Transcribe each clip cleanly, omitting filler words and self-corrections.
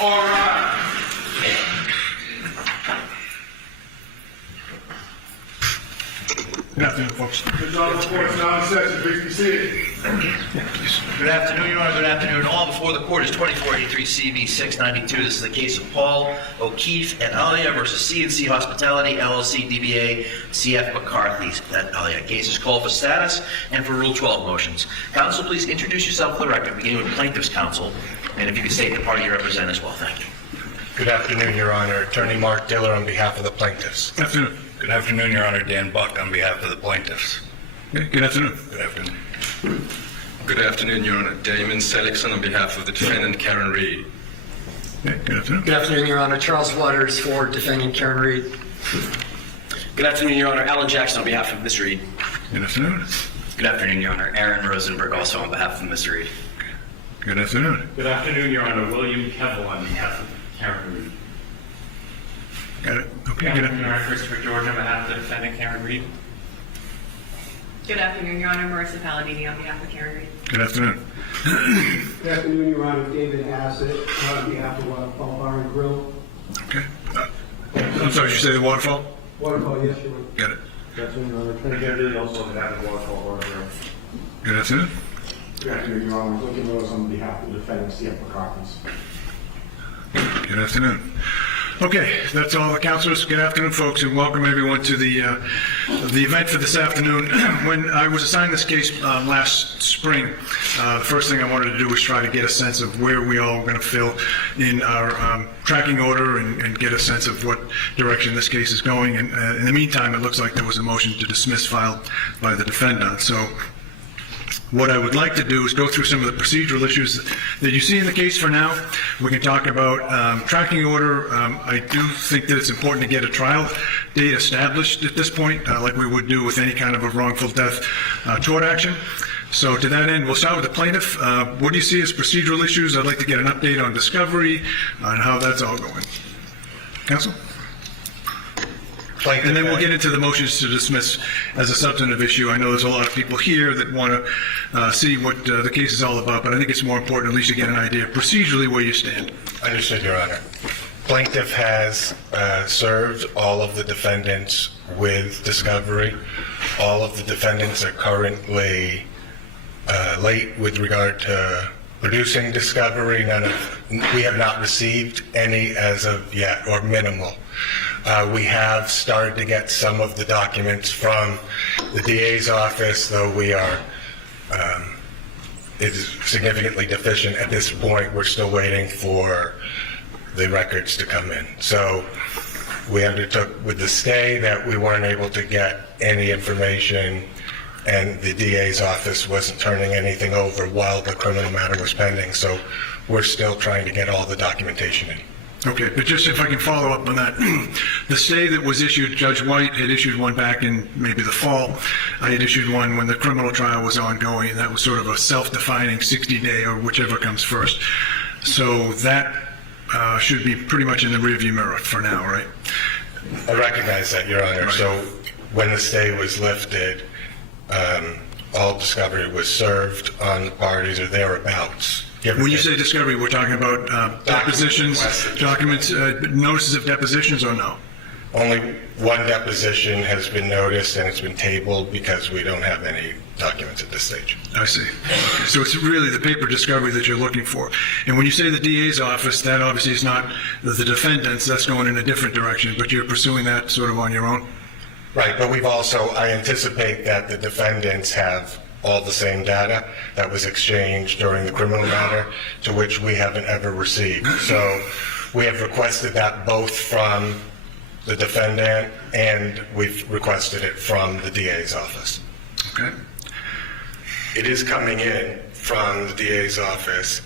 All right. Good afternoon, folks. Good job, court. Now in session. Please be seated. Good afternoon, Your Honor. Good afternoon. All before the court is 2483 CV 692. This is the case of Paul O'Keefe and Alia versus C&C Hospitality, LLC, DBA, CF McCarthy. That Alia case is called for status and for Rule 12 motions. Counsel, please introduce yourself for the record, beginning with plaintiff's counsel. And if you could state the party you represent as well. Thank you. Good afternoon, Your Honor. Attorney Mark Diller on behalf of the plaintiffs. Good afternoon. Good afternoon, Your Honor. Dan Buck on behalf of the plaintiffs. Okay, good afternoon. Good afternoon. Good afternoon, Your Honor. Damon Seligson on behalf of the defendant, Karen Reed. Okay, good afternoon. Good afternoon, Your Honor. Charles Waters for defendant Karen Reed. Good afternoon, Your Honor. Alan Jackson on behalf of Ms. Reed. Good afternoon. Good afternoon, Your Honor. Aaron Rosenberg also on behalf of Ms. Reed. Good afternoon. Good afternoon, Your Honor. William Kevel on behalf of Karen Reed. Got it. Okay, Good good afternoon, Your afternoon. Honor. Christopher George on behalf of the defendant, Karen Reed. Good afternoon, Your Honor. Marissa Palladini on behalf of Karen Reed. Good afternoon. Good afternoon, Your Honor. David Hassett on behalf of Waterfall Bar Grille. Okay. I'm sorry, did you say the Waterfall? Waterfall, yes, Your Honor. Got it. Good afternoon, Your Honor. Attorney also on behalf of Waterfall Bar Grille. Good afternoon. Good afternoon, Your Honor. Lincoln Rose on behalf of the defendant, CF McCarthy. Good afternoon. Okay, that's all the counselors. Good afternoon, folks, and welcome everyone to the event for this afternoon. When I was assigned this case last spring, the first thing I wanted to do was try to get a sense of where we all were going to fill in our tracking order and get a sense of what direction this case is going. And in the meantime, it looks like there was a motion to dismiss filed by the defendant. So what I would like to do is go through some of the procedural issues that you see in the case for now. We can talk about tracking order. I do think that it's important to get a trial date established at this point, like we would do with any kind of a wrongful death tort action. So to that end, we'll start with the plaintiff. What do you see as procedural issues? I'd like to get an update on discovery, on how that's all going. Counsel? And then we'll get into the motions to dismiss as a substantive issue. I know there's a lot of people here that want to see what the case is all about, but I think it's more important at least to get an idea procedurally where you stand. Understood, Your Honor. Plaintiff has served all of the defendants with discovery. All of the defendants are currently late with regard to producing discovery. We have not received any as of yet, or minimal. We have started to get some of the documents from the DA's office, though we are it is significantly deficient at this point. We're still waiting for the records to come in. So we undertook with the stay that we weren't able to get any information, and the DA's office wasn't turning anything over while the criminal matter was pending. So we're still trying to get all the documentation in. Okay, but just if I can follow up on that, the stay that was issued, Judge White had issued one back in maybe the fall. I had issued one when the criminal trial was ongoing, and that was sort of a self-defining 60-day or whichever comes first. So that should be pretty much in the rearview mirror for now, right? I recognize that, Your Honor. Right. So when the stay was lifted, all discovery was served on the parties or thereabouts. When you say discovery, we're talking about depositions, documents, notices of depositions, or no? Only one deposition has been noticed, and it's been tabled because we don't have any documents at this stage. I see. Okay. So it's really the paper discovery that you're looking for. And when you say the DA's office, that obviously is not the defendants. That's going in a different direction, but you're pursuing that sort of on your own? Right, but we've also, I anticipate that the defendants have all the same data that was exchanged during the criminal matter, to which we haven't ever received. So we have requested that both from the defendant, and we've requested it from the DA's office. Okay. It is coming in from the DA's office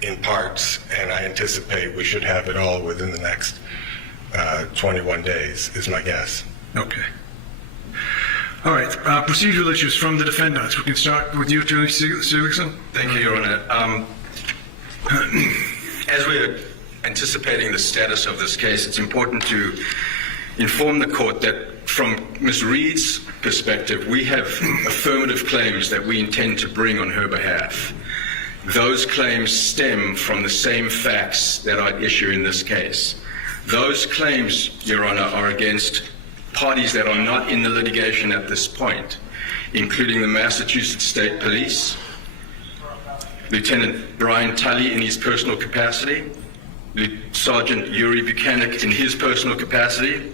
in parts, and I anticipate we should have it all within the next 21 days, is my guess. Okay. All right. Procedural issues from the defendants. We can start with you, Attorney Seligson. Thank you, Your Honor. As we're anticipating the status of this case, it's important to inform the court that from Ms. Reed's perspective, we have affirmative claims that we intend to bring on her behalf. those claims stem from the same facts that are at issue in this case. Those claims, Your Honor, are against parties that are not in the litigation at this point, including the Massachusetts State Police, Lieutenant Brian Tully in his personal capacity, Sergeant Yuriy Bukhenik in his personal capacity,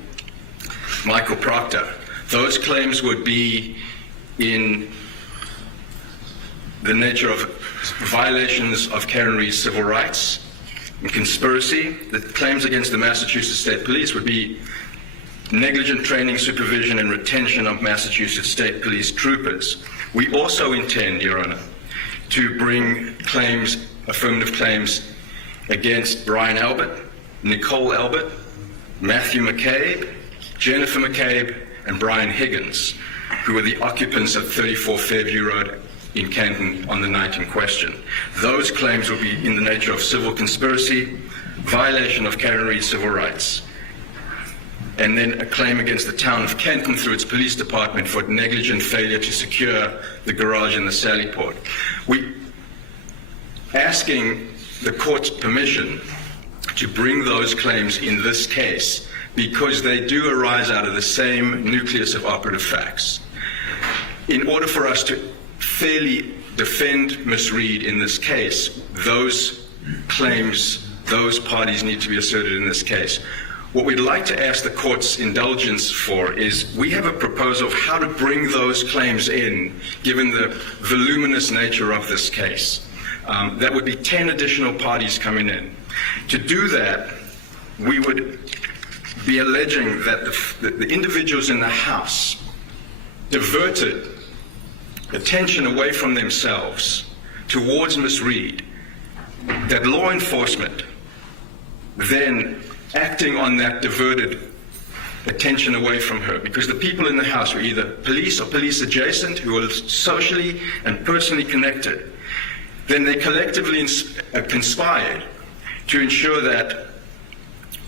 Michael Proctor. Those claims would be in the nature of violations of Karen Reed's civil rights and conspiracy. The claims against the Massachusetts State Police would be negligent training, supervision, and retention of Massachusetts State Police troopers. We also intend, Your Honor, to bring claims, affirmative claims, against Brian Albert, Nicole Albert, Matthew McCabe, Jennifer McCabe, and Brian Higgins, who were the occupants of 34 Fairview Road in Canton on the night in question. Those claims will be in the nature of civil conspiracy, violation of Karen Reed's civil rights, and then a claim against the town of Canton through its police department for negligent failure to secure the garage in the Sally Port. We asking the court's permission to bring those claims in this case because they do arise out of the same nucleus of operative facts. In order for us to fairly defend Ms. Reed in this case, those claims, those parties need to be asserted in this case. What we'd like to ask the court's indulgence for is we have a proposal of how to bring those claims in, given the voluminous nature of this case. That would be 10 additional parties coming in. To do that, we would be alleging that the individuals in the House diverted attention away from themselves towards Ms. Reed, that law enforcement then acting on that diverted attention away from her, because the people in the House were either police or police adjacent who were socially and personally connected. Then they collectively conspired to ensure that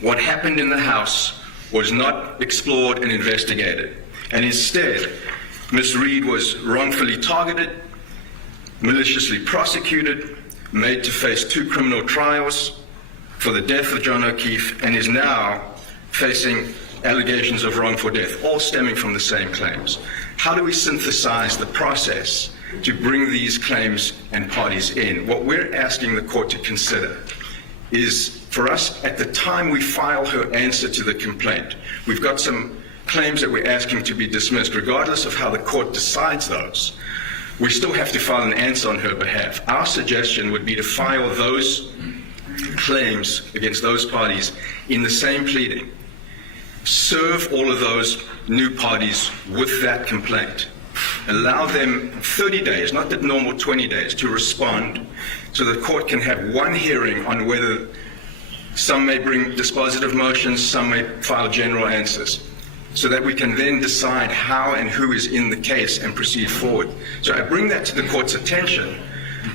what happened in the House was not explored and investigated. And instead, Ms. Reed was wrongfully targeted, maliciously prosecuted, made to face 2 criminal trials for the death of John O'Keefe, and is now facing allegations of wrongful death, all stemming from the same claims. How do we synthesize the process to bring these claims and parties in? What we're asking the court to consider is for us, at the time we file her answer to the complaint, we've got some claims that we're asking to be dismissed. Regardless of how the court decides those, we still have to file an answer on her behalf. Our suggestion would be to file those claims against those parties in the same pleading. Serve all of those new parties with that complaint. Allow them 30 days, not the normal 20 days, to respond so the court can have one hearing on whether some may bring dispositive motions, some may file general answers, so that we can then decide how and who is in the case and proceed forward. So I bring that to the court's attention.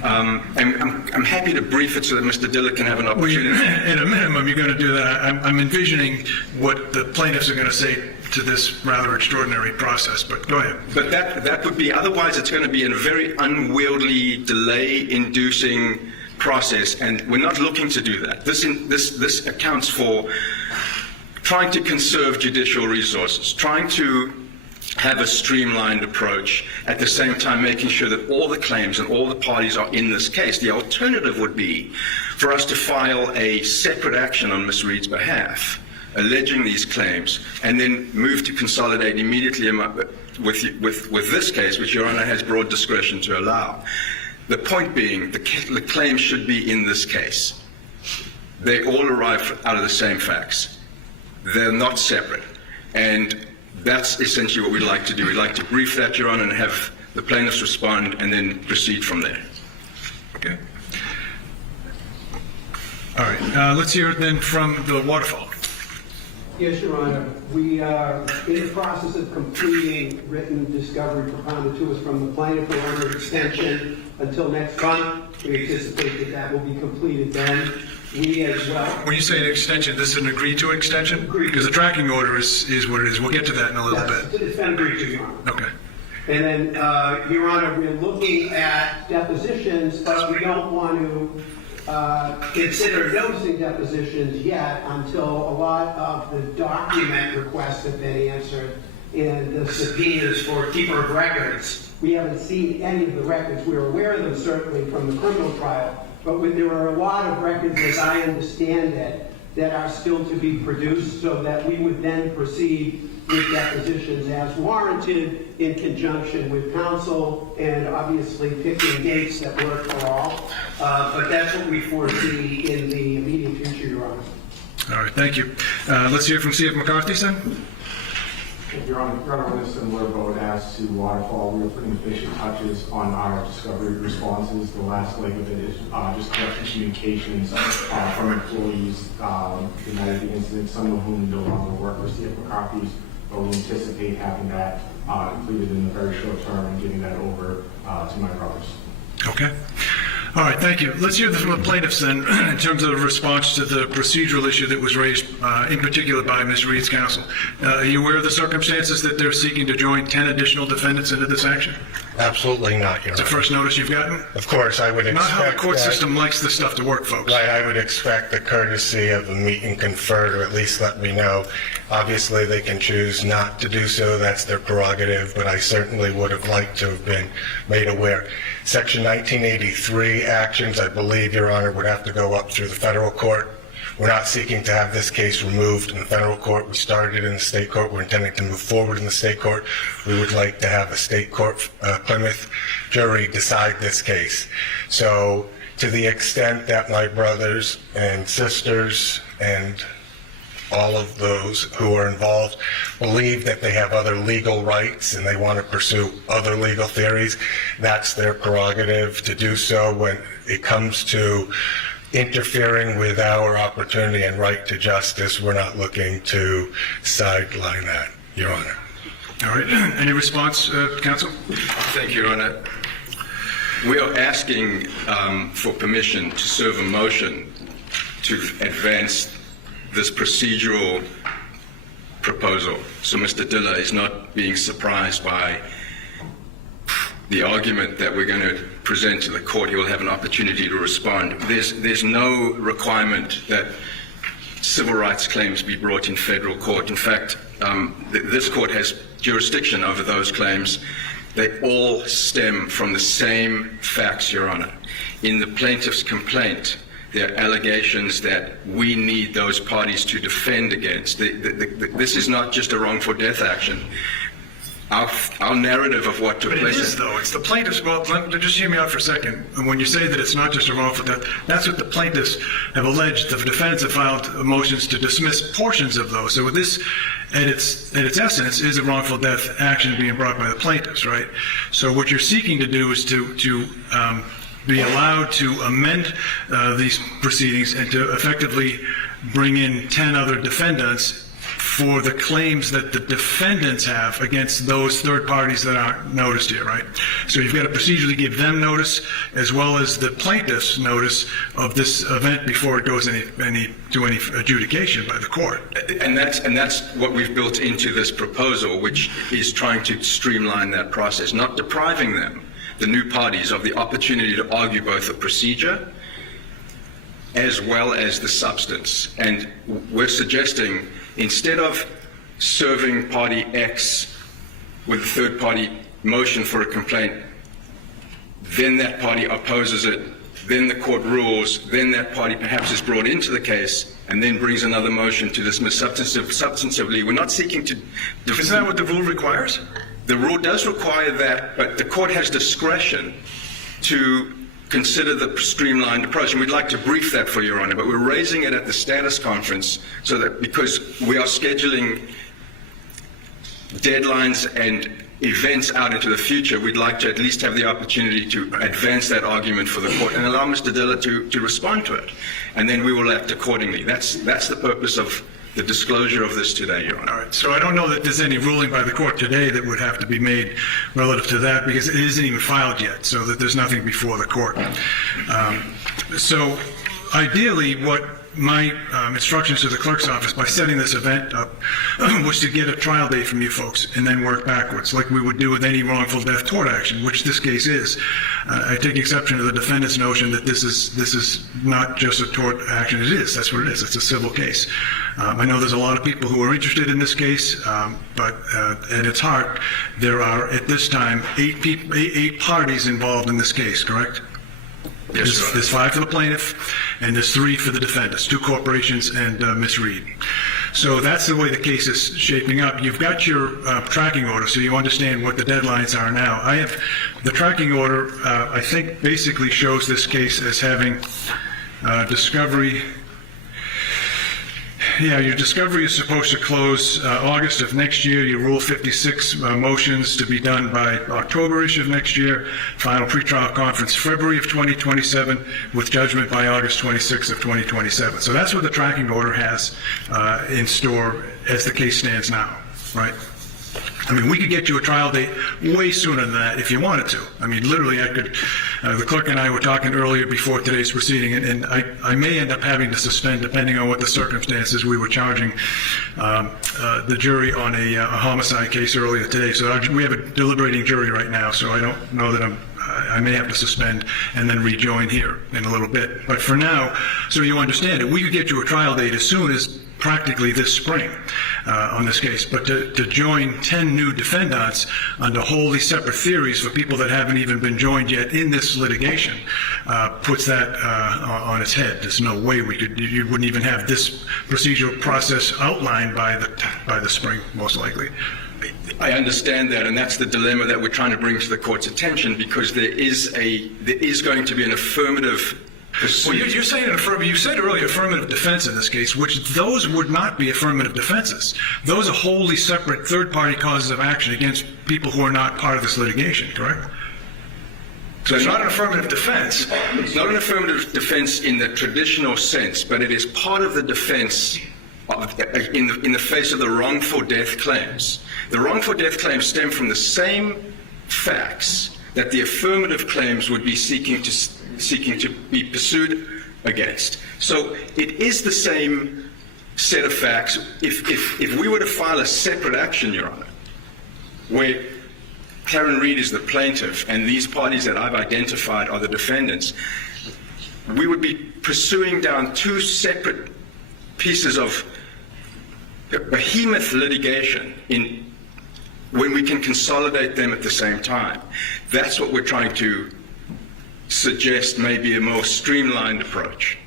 I'm happy to brief it so that Mr. Dillard can have an opportunity. Well, at a minimum, you're going to do that. I'm envisioning what the plaintiffs are going to say to this rather extraordinary process, but go ahead. But that would be, otherwise it's going to be in a very unwieldy, delay-inducing process, and we're not looking to do that. This accounts for trying to conserve judicial resources, trying to have a streamlined approach, at the same time making sure that all the claims and all the parties are in this case. The alternative would be for us to file a separate action on Ms. Reed's behalf, alleging these claims, and then move to consolidate immediately with this case, which Your Honor has broad discretion to allow. The point being, the claims should be in this case. They all arrive out of the same facts. They're not separate. And that's essentially what we'd like to do. We'd like to brief that, Your Honor, and have the plaintiffs respond and then proceed from there. Okay. All right. Let's hear it then from the Waterfall. Yes, Your Honor. We are in the process of completing written discovery propounded to us from the plaintiff. We're under extension until next month. We anticipate that will be completed then. We as well. When you say an extension, this is an agreed-to extension? Because the tracking order is what it is. We'll get to that in a little bit. It's been agreed to, Your Honor. Okay. And then, Your Honor, we're looking at depositions, but we don't want to consider noticing depositions yet until a lot of the document requests have been answered and the subpoenas for keeper of records. We haven't seen any of the records. We're aware of them certainly from the criminal trial, but there are a lot of records, as I understand it, that are still to be produced, so that we would then proceed with depositions as warranted in conjunction with counsel and obviously picking dates that work for all. But that's what we foresee in the immediate future, Your Honor. All right, thank you. Let's hear from C.F. McCarthy, then. Your Honor, in a similar vote as to Waterfall, we are putting finishing touches on our discovery responses. The last leg of it is just collecting communications from employees the night of the incident, some of whom no longer work for C.F. McCarthy's, but we anticipate having that completed in a very short term and getting that over to my brothers. Okay. All right, thank you. Let's hear from the plaintiffs then, in terms of the response to the procedural issue that was raised, in particular by Ms. Reed's counsel. Are you aware of the circumstances that they're seeking to join 10 additional defendants into this action? Absolutely not, Your It's the Honor. first notice you've gotten? Of course, I would expect Not how the court that- system likes this stuff to work, folks. Right, I would expect the courtesy of a meet and confer to at least let me know. Obviously, they can choose not to do so. That's their prerogative, but I certainly would have liked to have been made aware. Section 1983 actions, I believe, Your Honor, would have to go up through the federal court. We're not seeking to have this case removed in the federal court. We started in the state court. We're intending to move forward in the state court. We would like to have a state court, Plymouth jury decide this case. So to the extent that my brothers and sisters and all of those who are involved believe that they have other legal rights and they want to pursue other legal theories, that's their prerogative to do so. When it comes to interfering with our opportunity and right to justice, we're not looking to sideline that, Your Honor. All right. Any response, counsel? Thank you, Your Honor. We are asking for permission to serve a motion to advance this procedural proposal. So Mr. Diller is not being surprised by the argument that we're going to present to the court. He will have an opportunity to respond. There's no requirement that civil rights claims be brought in federal court. In fact, this court has jurisdiction over those claims. They all stem from the same facts, Your Honor. In the plaintiff's complaint, there are allegations that we need those parties to defend against. This is not just a wrongful death action. Our narrative of what took But it place... is, though. It's the plaintiffs. Well, just hear me out for a second. When you say that it's not just a wrongful death, that's what the plaintiffs have alleged. The defendants have filed motions to dismiss portions of those. So this, at its essence, is a wrongful death action being brought by the plaintiffs, right? So what you're seeking to do is to be allowed to amend these proceedings and to effectively bring in 10 other defendants for the claims that the defendants have against those third parties that aren't noticed here, right? So you've got to procedurally give them notice as well as the plaintiffs notice of this event before it goes to any adjudication by the court. And that's what we've built into this proposal, which is trying to streamline that process, not depriving them, the new parties, of the opportunity to argue both the procedure as well as the substance. And we're suggesting, instead of serving party X with a third party motion for a complaint, then that party opposes it, then the court rules, then that party perhaps is brought into the case, and then brings another motion to dismiss substantively. We're not seeking to... Isn't that what the rule requires? The rule does require that, but the court has discretion to consider the streamlined approach, and we'd like to brief that for Your Honor, but we're raising it at the status conference so that, because we are scheduling deadlines and events out into the future, we'd like to at least have the opportunity to advance that argument for the court and allow Mr. Diller to respond to it, and then we will act accordingly. That's the purpose of the disclosure of this today, Your Honor. All right, so I don't know that there's any ruling by the court today that would have to be made relative to that, because it isn't even filed yet, so that there's nothing before the court. So ideally, what my instructions to the clerk's office by setting this event up was to get a trial date from you folks and then work backwards, like we would do with any wrongful death tort action, which this case is. I take exception to the defendant's notion that this is not just a tort action. It is. That's what it is. It's a civil case. I know there's a lot of people who are interested in this case, but at its heart, there are at this time eight parties involved in this case. Correct? Yes, There's 5 for the plaintiff, and there's 3 for the defendants, 2 corporations and Ms. Reed. So that's the way the case is shaping up. You've got your tracking order, so you understand what the deadlines are now. I have the tracking order, I think, basically shows this case as having discovery. Yeah, your discovery is supposed to close August of next year. Your Rule 56 motions to be done by October-ish of next year. Final pretrial conference February of 2027 with judgment by August 26th of 2027. So that's what the tracking order has in store as the case stands now, right? I mean, we could get you a trial date way sooner than that if you wanted to. I mean, literally, I could, the clerk and I were talking earlier before today's proceeding, and I may end up having to suspend, depending on what the circumstances. We were charging the jury on a homicide case earlier today. So we have a deliberating jury right now, so I don't know that I may have to suspend and then rejoin here in a little bit. But for now, so you understand it, we could get you a trial date as soon as practically this spring on this case. But to join 10 new defendants under wholly separate theories for people that haven't even been joined yet in this litigation puts that on its head. There's no way you wouldn't even have this procedural process outlined by the spring, most likely. I understand that, and that's the dilemma that we're trying to bring to the court's attention, because there is going to be an affirmative pursuit. Well, you're saying you said earlier affirmative defense in this case, which those would not be affirmative defenses. Those are wholly separate third-party causes of action against people who are not part of this litigation, correct? So it's not an affirmative defense. It's not an affirmative defense in the traditional sense, but it is part of the defense in the face of the wrongful death claims. The wrongful death claims stem from the same facts that the affirmative claims would be seeking to be pursued against. So it is the same set of facts. If we were to file a separate action, Your Honor, where Karen Reed is the plaintiff and these parties that I've identified are the defendants, we would be pursuing down 2 separate pieces of behemoth litigation when we can consolidate them at the same time. That's what we're trying to suggest may be a more streamlined approach.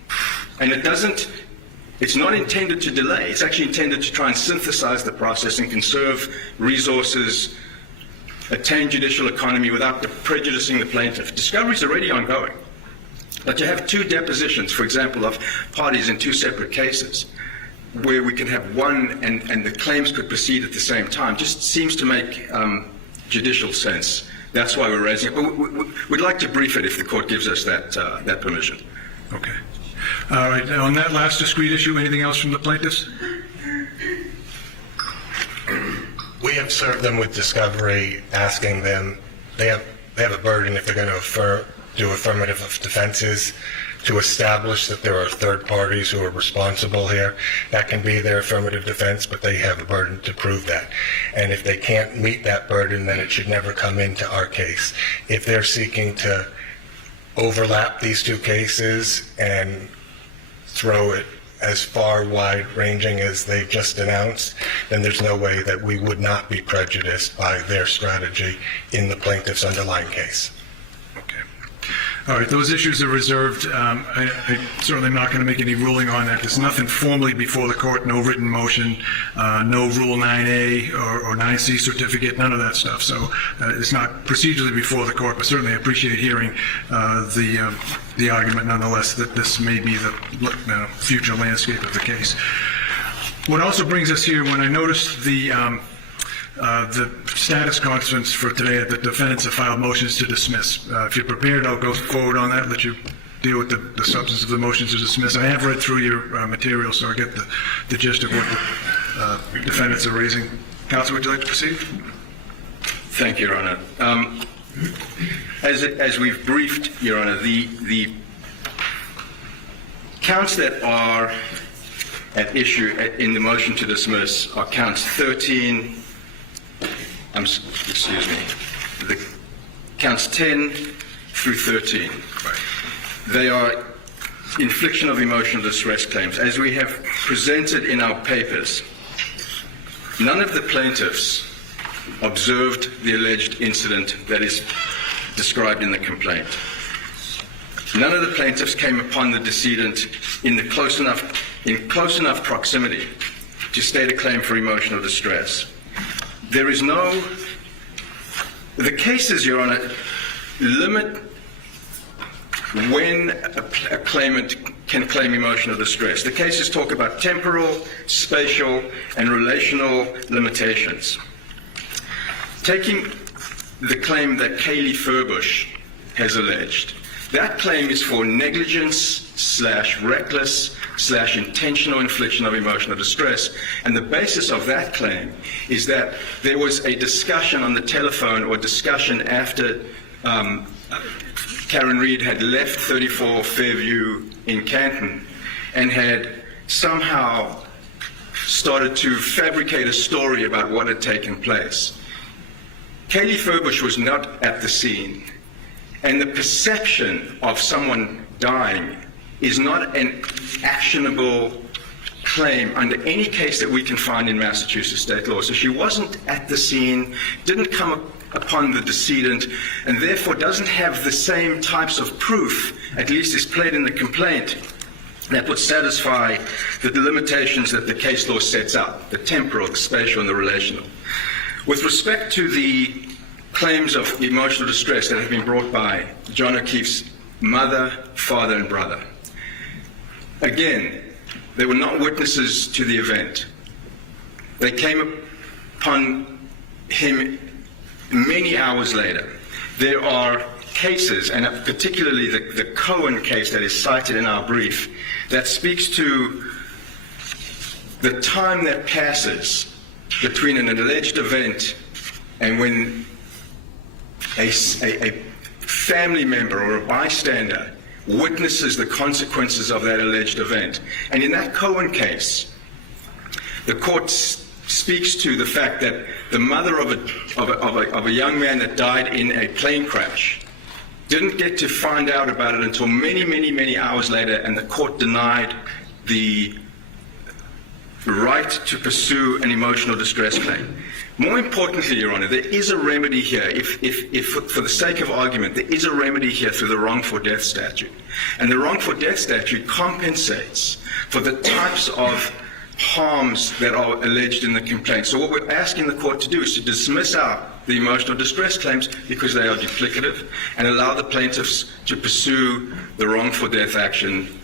And it's not intended to delay. It's actually intended to try and synthesize the process and conserve resources, attain judicial economy without prejudicing the plaintiff. Discovery is already ongoing. But to have 2 depositions, for example, of parties in 2 separate cases, where we can have one and the claims could proceed at the same time, just seems to make judicial sense. That's why we're raising it. But we'd like to brief it if the court gives us that permission. Okay. All right. Now, on that last discrete issue, anything else from the plaintiffs? We have served them with discovery, asking them, they have a burden if they're going to do affirmative defenses to establish that there are third parties who are responsible here. That can be their affirmative defense, but they have a burden to prove that. And if they can't meet that burden, then it should never come into our case. If they're seeking to overlap these 2 cases and throw it as far wide-ranging as they've just announced, then there's no way that we would not be prejudiced by their strategy in the plaintiff's underlying case. Okay. All right, those issues are reserved. I'm certainly not going to make any ruling on that. There's nothing formally before the court, no written motion, no Rule 9A or 9C certificate, none of that stuff. So it's not procedurally before the court, but certainly I appreciate hearing the argument nonetheless that this may be the future landscape of the case. What also brings us here, when I noticed the status conference for today, the defendants have filed motions to dismiss. If you're prepared, I'll go forward on that, let you deal with the substance of the motions to dismiss. I have read through your material, so I get the gist of what the defendants are raising. Counsel, would you like to proceed? Thank you, Your Honor. As we've briefed, Your Honor, the counts that are at issue in the motion to dismiss are counts 13, counts 10 through 13. They are infliction of emotional distress claims. As we have presented in our papers, none of the plaintiffs observed the alleged incident that is described in the complaint. None of the plaintiffs came upon the decedent in close enough proximity to state a claim for emotional distress. There is no... The cases, Your Honor, limit when a claimant can claim emotional distress. The cases talk about temporal, spatial, and relational limitations. Taking the claim that Kaylee Furbush has alleged, that claim is for negligence/reckless/intentional infliction of emotional distress. And the basis of that claim is that there was a discussion on the telephone or discussion after Karen Reed had left 34 Fairview in Canton and had somehow started to fabricate a story about what had taken place. Kaylee Furbush was not at the scene, and the perception of someone dying is not an actionable claim under any case that we can find in Massachusetts state law. So she wasn't at the scene, didn't come upon the decedent, and therefore doesn't have the same types of proof, at least is played in the complaint, that would satisfy the limitations that the case law sets up, the temporal, the spatial, and the relational. With respect to the claims of emotional distress that have been brought by John O'Keefe's mother, father, and brother, again, they were not witnesses to the event. They came upon him many hours later. There are cases, and particularly the Cohen case that is cited in our brief, that speaks to the time that passes between an alleged event and when a family member or a bystander witnesses the consequences of that alleged event. And in that Cohen case, the court speaks to the fact that the mother of a young man that died in a plane crash didn't get to find out about it until many, many, many hours later, and the court denied the right to pursue an emotional distress claim. More importantly, Your Honor, there is a remedy here. If for the sake of argument, there is a remedy here through the wrongful death statute. And the wrongful death statute compensates for the types of harms that are alleged in the complaint. So what we're asking the court to do is to dismiss out the emotional distress claims because they are duplicative and allow the plaintiffs to pursue the wrongful death action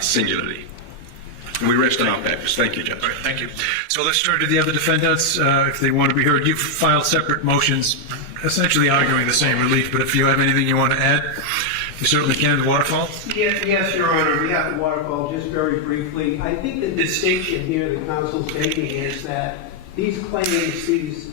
singularly. We rest on our papers. Thank you, Judge. All right, thank you. So let's turn to the other defendants, if they want to be heard. You've filed separate motions, essentially arguing the same relief, but if you have anything you want to add, you certainly can. Waterfall? Yes, Your Honor. On behalf of Waterfall, just very briefly, I think the distinction here the counsel's making is that these claims, these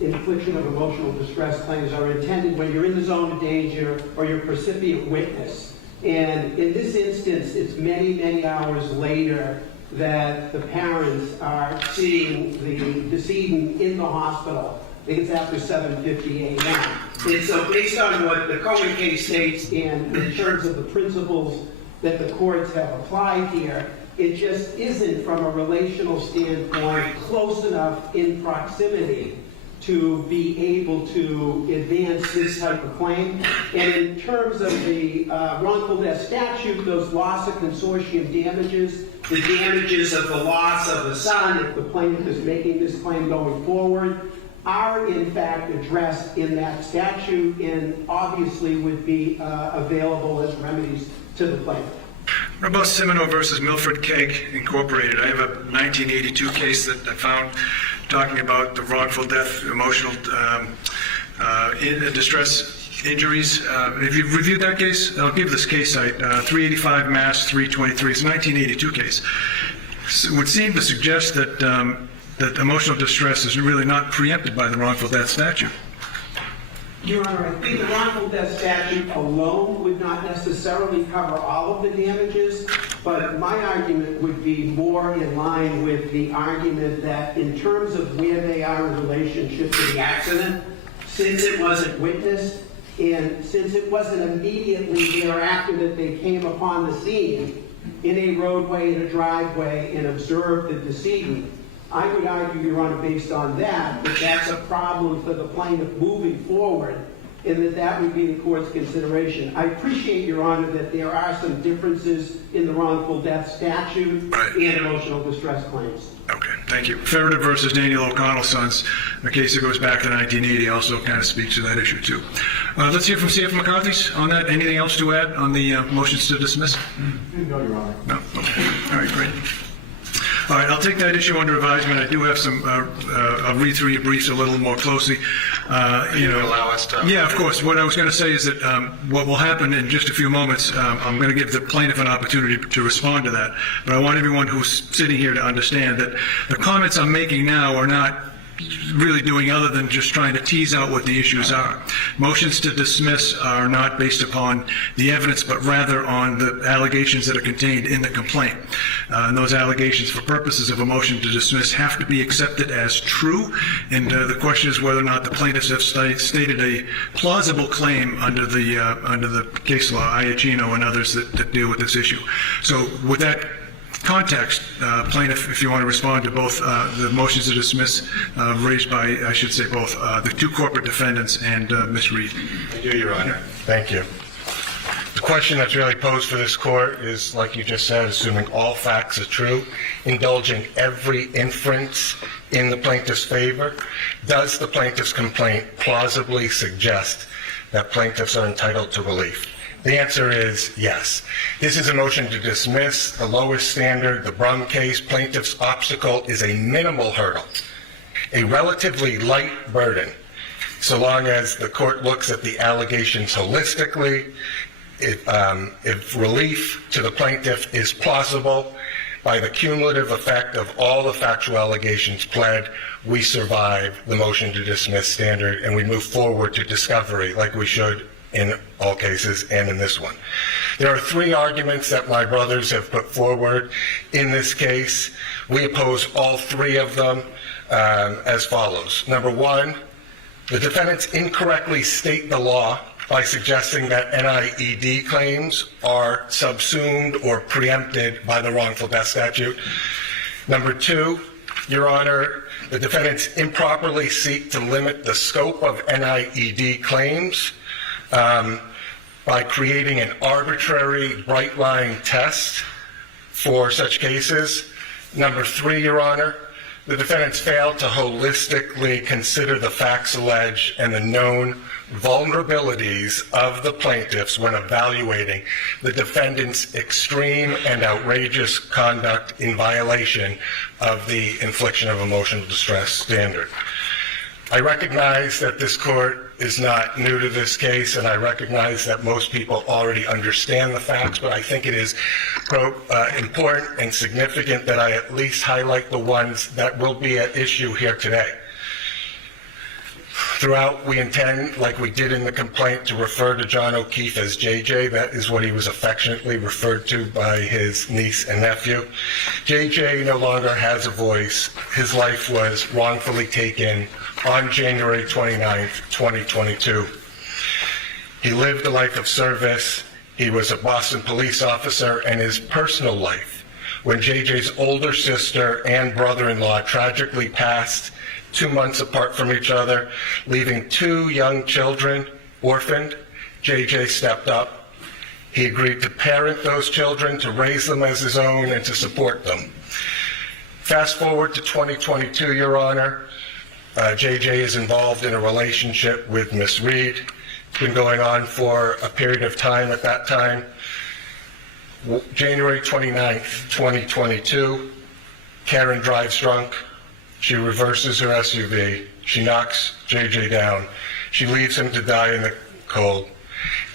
infliction of emotional distress claims, are intended when you're in the zone of danger or you're a recipient witness. And in this instance, it's many, many hours later that the parents are seeing the decedent in the hospital. I think it's after 7:50 a.m. And so based on what the Cohen case states and in terms of the principles that the courts have applied here, it just isn't, from a relational standpoint, close enough in proximity to be able to advance this type of claim. And in terms of the wrongful death statute, those loss of consortium damages, the damages of the loss of the son, if the plaintiff is making this claim going forward, are in fact addressed in that statute and obviously would be available as remedies to the plaintiff. What about Semino versus Milford Keg Incorporated? I have a 1982 case that I found talking about the wrongful death, emotional distress injuries. Have you reviewed that case? I'll give this case site, 385 Mass 323. It's a 1982 case. It would seem to suggest that that emotional distress is really not preempted by the wrongful death statute. Your Honor, I think the wrongful death statute alone would not necessarily cover all of the damages, but my argument would be more in line with the argument that in terms of where they are in relationship to the accident, since it wasn't witnessed, and since it wasn't immediately thereafter that they came upon the scene in a roadway, in a driveway, and observed the decedent, I would argue, Your Honor, based on that, that that's a problem for the plaintiff moving forward, and that that would be the court's consideration. I appreciate, Your Honor, that there are some differences in the wrongful death statute and emotional distress claims. Okay, thank you. Ferreter versus Daniel O'Connell Sons, a case that goes back to 1980, also kind of speaks to that issue too. Let's hear from C.F. McCarthy's on that. Anything else to add on the motions to dismiss? No, Your Honor. No? Okay. All right, great. All right, I'll take that issue under advisement. I do have some, I'll read through your briefs a little more closely. Allow us to. Yeah, of course. What I was going to say is that what will happen in just a few moments, I'm going to give the plaintiff an opportunity to respond to that. But I want everyone who's sitting here to understand that the comments I'm making now are not really doing other than just trying to tease out what the issues are. Motions to dismiss are not based upon the evidence, but rather on the allegations that are contained in the complaint. And those allegations, for purposes of a motion to dismiss, have to be accepted as true. And the question is whether or not the plaintiffs have stated a plausible claim under the case law, Iacchino and others that deal with this issue. So with that context, plaintiff, if you want to respond to both the motions to dismiss raised by, I should say, both the two corporate defendants and Ms. Reed. I do, Your Honor. Thank you. The question that's really posed for this court is, like you just said, assuming all facts are true, indulging every inference in the plaintiff's favor, does the plaintiff's complaint plausibly suggest that plaintiffs are entitled to relief? The answer is yes. This is a motion to dismiss. The lowest standard, the Brum case, plaintiff's obstacle is a minimal hurdle, a relatively light burden, so long as the court looks at the allegations holistically. If relief to the plaintiff is plausible, by the cumulative effect of all the factual allegations pled, we survive the motion to dismiss standard and we move forward to discovery like we should in all cases and in this one. There are three arguments that my brothers have put forward in this case. We oppose all three of them as follows. Number one, the defendants incorrectly state the law by suggesting that NIED claims are subsumed or preempted by the wrongful death statute. Number two, Your Honor, the defendants improperly seek to limit the scope of NIED claims by creating an arbitrary bright-line test for such cases. Number three, Your Honor, the defendants failed to holistically consider the facts alleged and the known vulnerabilities of the plaintiffs when evaluating the defendant's extreme and outrageous conduct in violation of the infliction of emotional distress standard. I recognize that this court is not new to this case, and I recognize that most people already understand the facts, but I think it is important and significant that I at least highlight the ones that will be at issue here today. Throughout, we intend, like we did in the complaint, to refer to John O'Keefe as JJ. That is what he was affectionately referred to by his niece and nephew. JJ no longer has a voice. His life was wrongfully taken on January 29th, 2022. He lived a life of service. He was a Boston police officer, and his personal life, when JJ's older sister and brother-in-law tragically passed 2 months apart from each other, leaving 2 young children orphaned, JJ stepped up. He agreed to parent those children, to raise them as his own, and to support them. Fast forward to 2022, Your Honor. JJ is involved in a relationship with Miss Reed. It's been going on for a period of time at that time. January 29th, 2022, Karen drives drunk. She reverses her SUV. She knocks JJ down. She leaves him to die in the cold.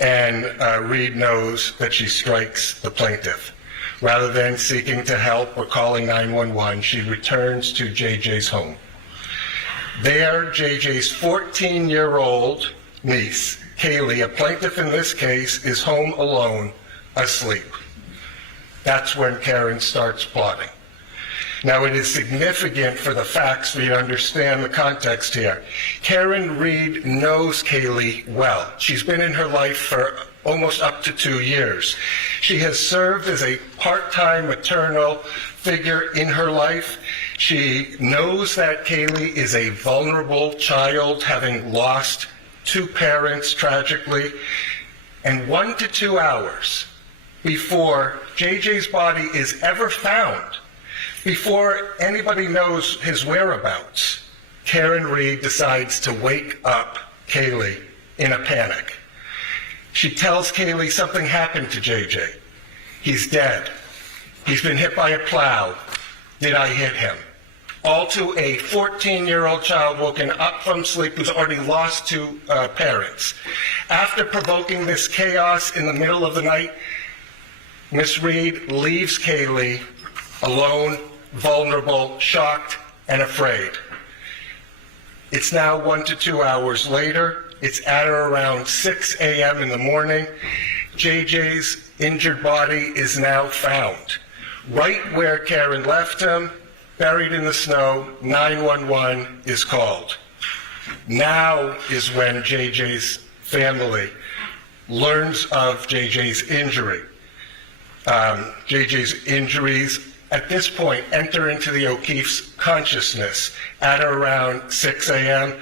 And Reed knows that she strikes the plaintiff. Rather than seeking to help or calling 911, she returns to JJ's home. There, JJ's 14-year-old niece, Kaylee, a plaintiff in this case, is home alone, asleep. That's when Karen starts plotting. Now, it is significant for the facts for you to understand the context here. Karen Reed knows Kaylee well. She's been in her life for almost up to 2 years. She has served as a part-time maternal figure in her life. She knows that Kaylee is a vulnerable child, having lost 2 parents tragically. And 1 to 2 hours before JJ's body is ever found, before anybody knows his whereabouts, Karen Reed decides to wake up Kaylee in a panic. She tells Kaylee something happened to JJ. He's dead. He's been hit by a plow. Did I hit him? All to a 14-year-old child woken up from sleep who's already lost 2 parents. After provoking this chaos in the middle of the night, Miss Reed leaves Kaylee alone, vulnerable, shocked, and afraid. It's now 1 to 2 hours later. It's at or around 6 a.m. in the morning. JJ's injured body is now found. Right where Karen left him, buried in the snow, 911 is called. Now is when JJ's family learns of JJ's injury. JJ's injuries at this point enter into the O'Keefe's consciousness. At or around 6 a.m.,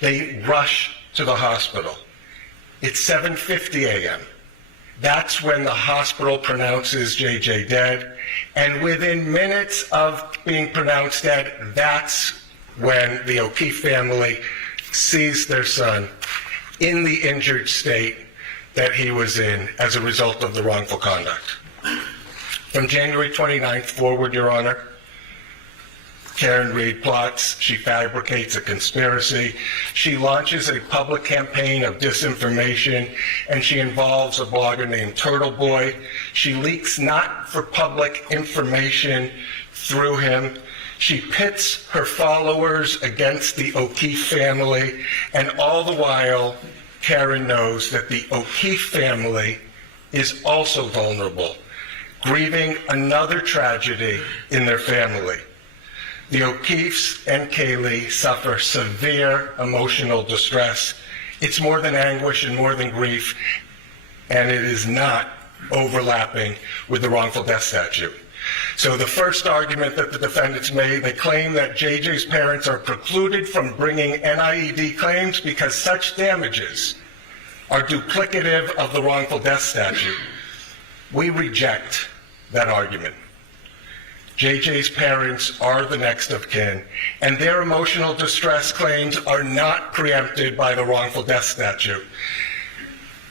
they rush to the hospital. It's 7:50 a.m. That's when the hospital pronounces JJ dead. And within minutes of being pronounced dead, that's when the O'Keefe family sees their son in the injured state that he was in as a result of the wrongful conduct. From January 29th forward, Your Honor, Karen Reed plots, she fabricates a conspiracy, she launches a public campaign of disinformation, and she involves a blogger named Turtle Boy. She leaks not for public information through him. She pits her followers against the O'Keefe family, and all the while, Karen knows that the O'Keefe family is also vulnerable, grieving another tragedy in their family. The O'Keefes and Kaylee suffer severe emotional distress. It's more than anguish and more than grief, and it is not overlapping with the wrongful death statute. So the first argument that the defendants made, they claim that JJ's parents are precluded from bringing NIED claims because such damages are duplicative of the wrongful death statute. We reject that argument. JJ's parents are the next of kin, and their emotional distress claims are not preempted by the wrongful death statute.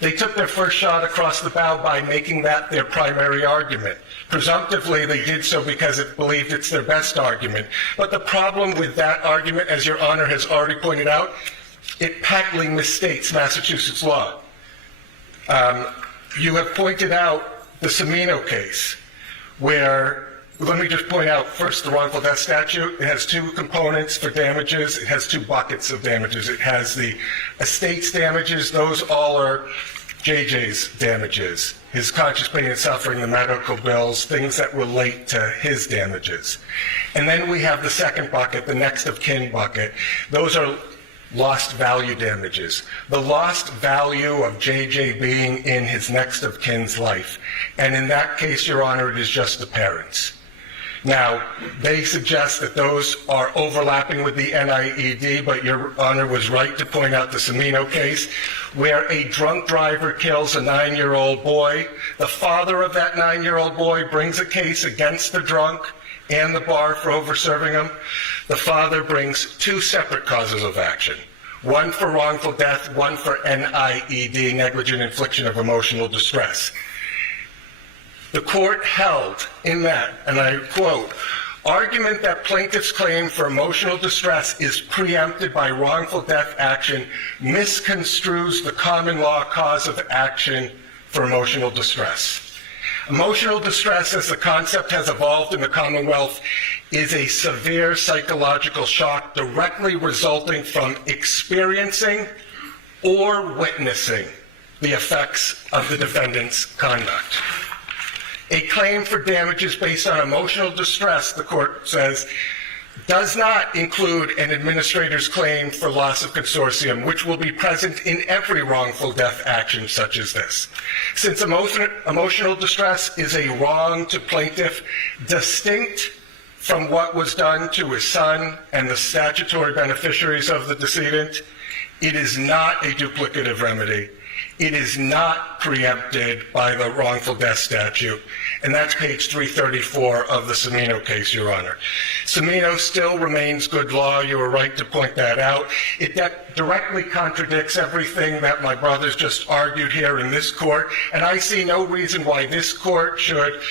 They took their first shot across the bow by making that their primary argument. Presumptively, they did so because it believed it's their best argument. But the problem with that argument, as Your Honor has already pointed out, it patently misstates Massachusetts law. You have pointed out the Cimino case, where, let me just point out first the wrongful death statute. It has 2 components for damages. It has 2 buckets of damages. It has the estate's damages. Those all are JJ's damages. His conscious pain and suffering, the medical bills, things that relate to his damages. And then we have the second bucket, the next of kin bucket. Those are lost value damages. The lost value of JJ being in his next of kin's life. And in that case, Your Honor, it is just the parents. Now, they suggest that those are overlapping with the NIED, but Your Honor was right to point out the Cimino case, where a drunk driver kills a 9-year-old boy. The father of that 9-year-old boy brings a case against the drunk and the bar for overserving him. The father brings 2 separate causes of action, one for wrongful death, one for NIED, negligent infliction of emotional distress. The court held in that, and I quote, argument that plaintiff's claim for emotional distress is preempted by wrongful death action misconstrues the common law cause of action for emotional distress. Emotional distress, as the concept has evolved in the Commonwealth, is a severe psychological shock directly resulting from experiencing or witnessing the effects of the defendant's conduct. A claim for damages based on emotional distress, the court says, does not include an administrator's claim for loss of consortium, which will be present in every wrongful death action such as this. Since emotional distress is a wrong to plaintiff distinct from what was done to his son and the statutory beneficiaries of the decedent, it is not a duplicative remedy. It is not preempted by the wrongful death statute, and that's page 334 of the Cimino case, Your Honor. Cimino still remains good law. You were right to point that out. It directly contradicts everything that my brothers just argued here in this court, and I see no reason why this court should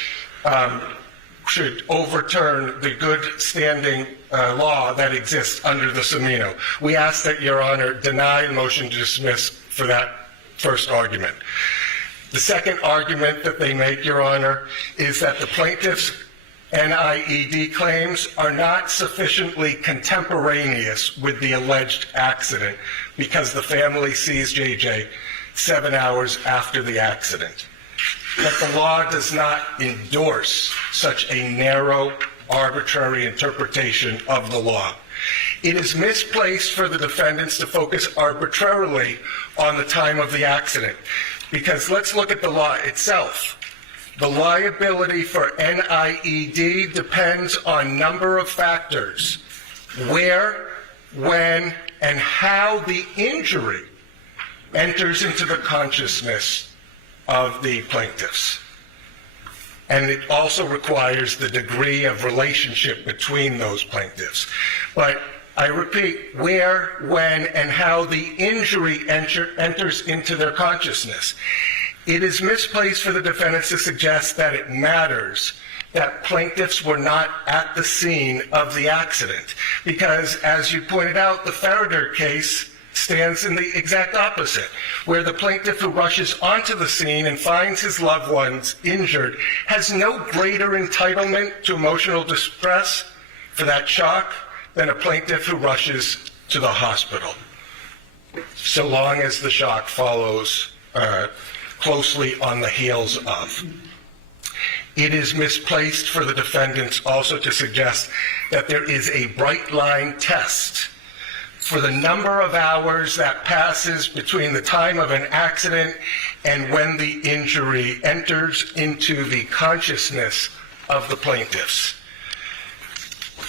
overturn the good standing law that exists under the Cimino. We ask that Your Honor deny the motion to dismiss for that first argument. The second argument that they make, Your Honor, is that the plaintiff's NIED claims are not sufficiently contemporaneous with the alleged accident because the family sees JJ 7 hours after the accident. But the law does not endorse such a narrow, arbitrary interpretation of the law. It is misplaced for the defendants to focus arbitrarily on the time of the accident, because let's look at the law itself. The liability for NIED depends on a number of factors: where, when, and how the injury enters into the consciousness of the plaintiffs. And it also requires the degree of relationship between those plaintiffs. But I repeat, where, when, and how the injury enters into their consciousness. It is misplaced for the defendants to suggest that it matters that plaintiffs were not at the scene of the accident, because, as you pointed out, the Farrader case stands in the exact opposite, where the plaintiff who rushes onto the scene and finds his loved ones injured has no greater entitlement to emotional distress for that shock than a plaintiff who rushes to the hospital, so long as the shock follows closely on the heels of. It is misplaced for the defendants also to suggest that there is a bright line test for the number of hours that passes between the time of an accident and when the injury enters into the consciousness of the plaintiffs.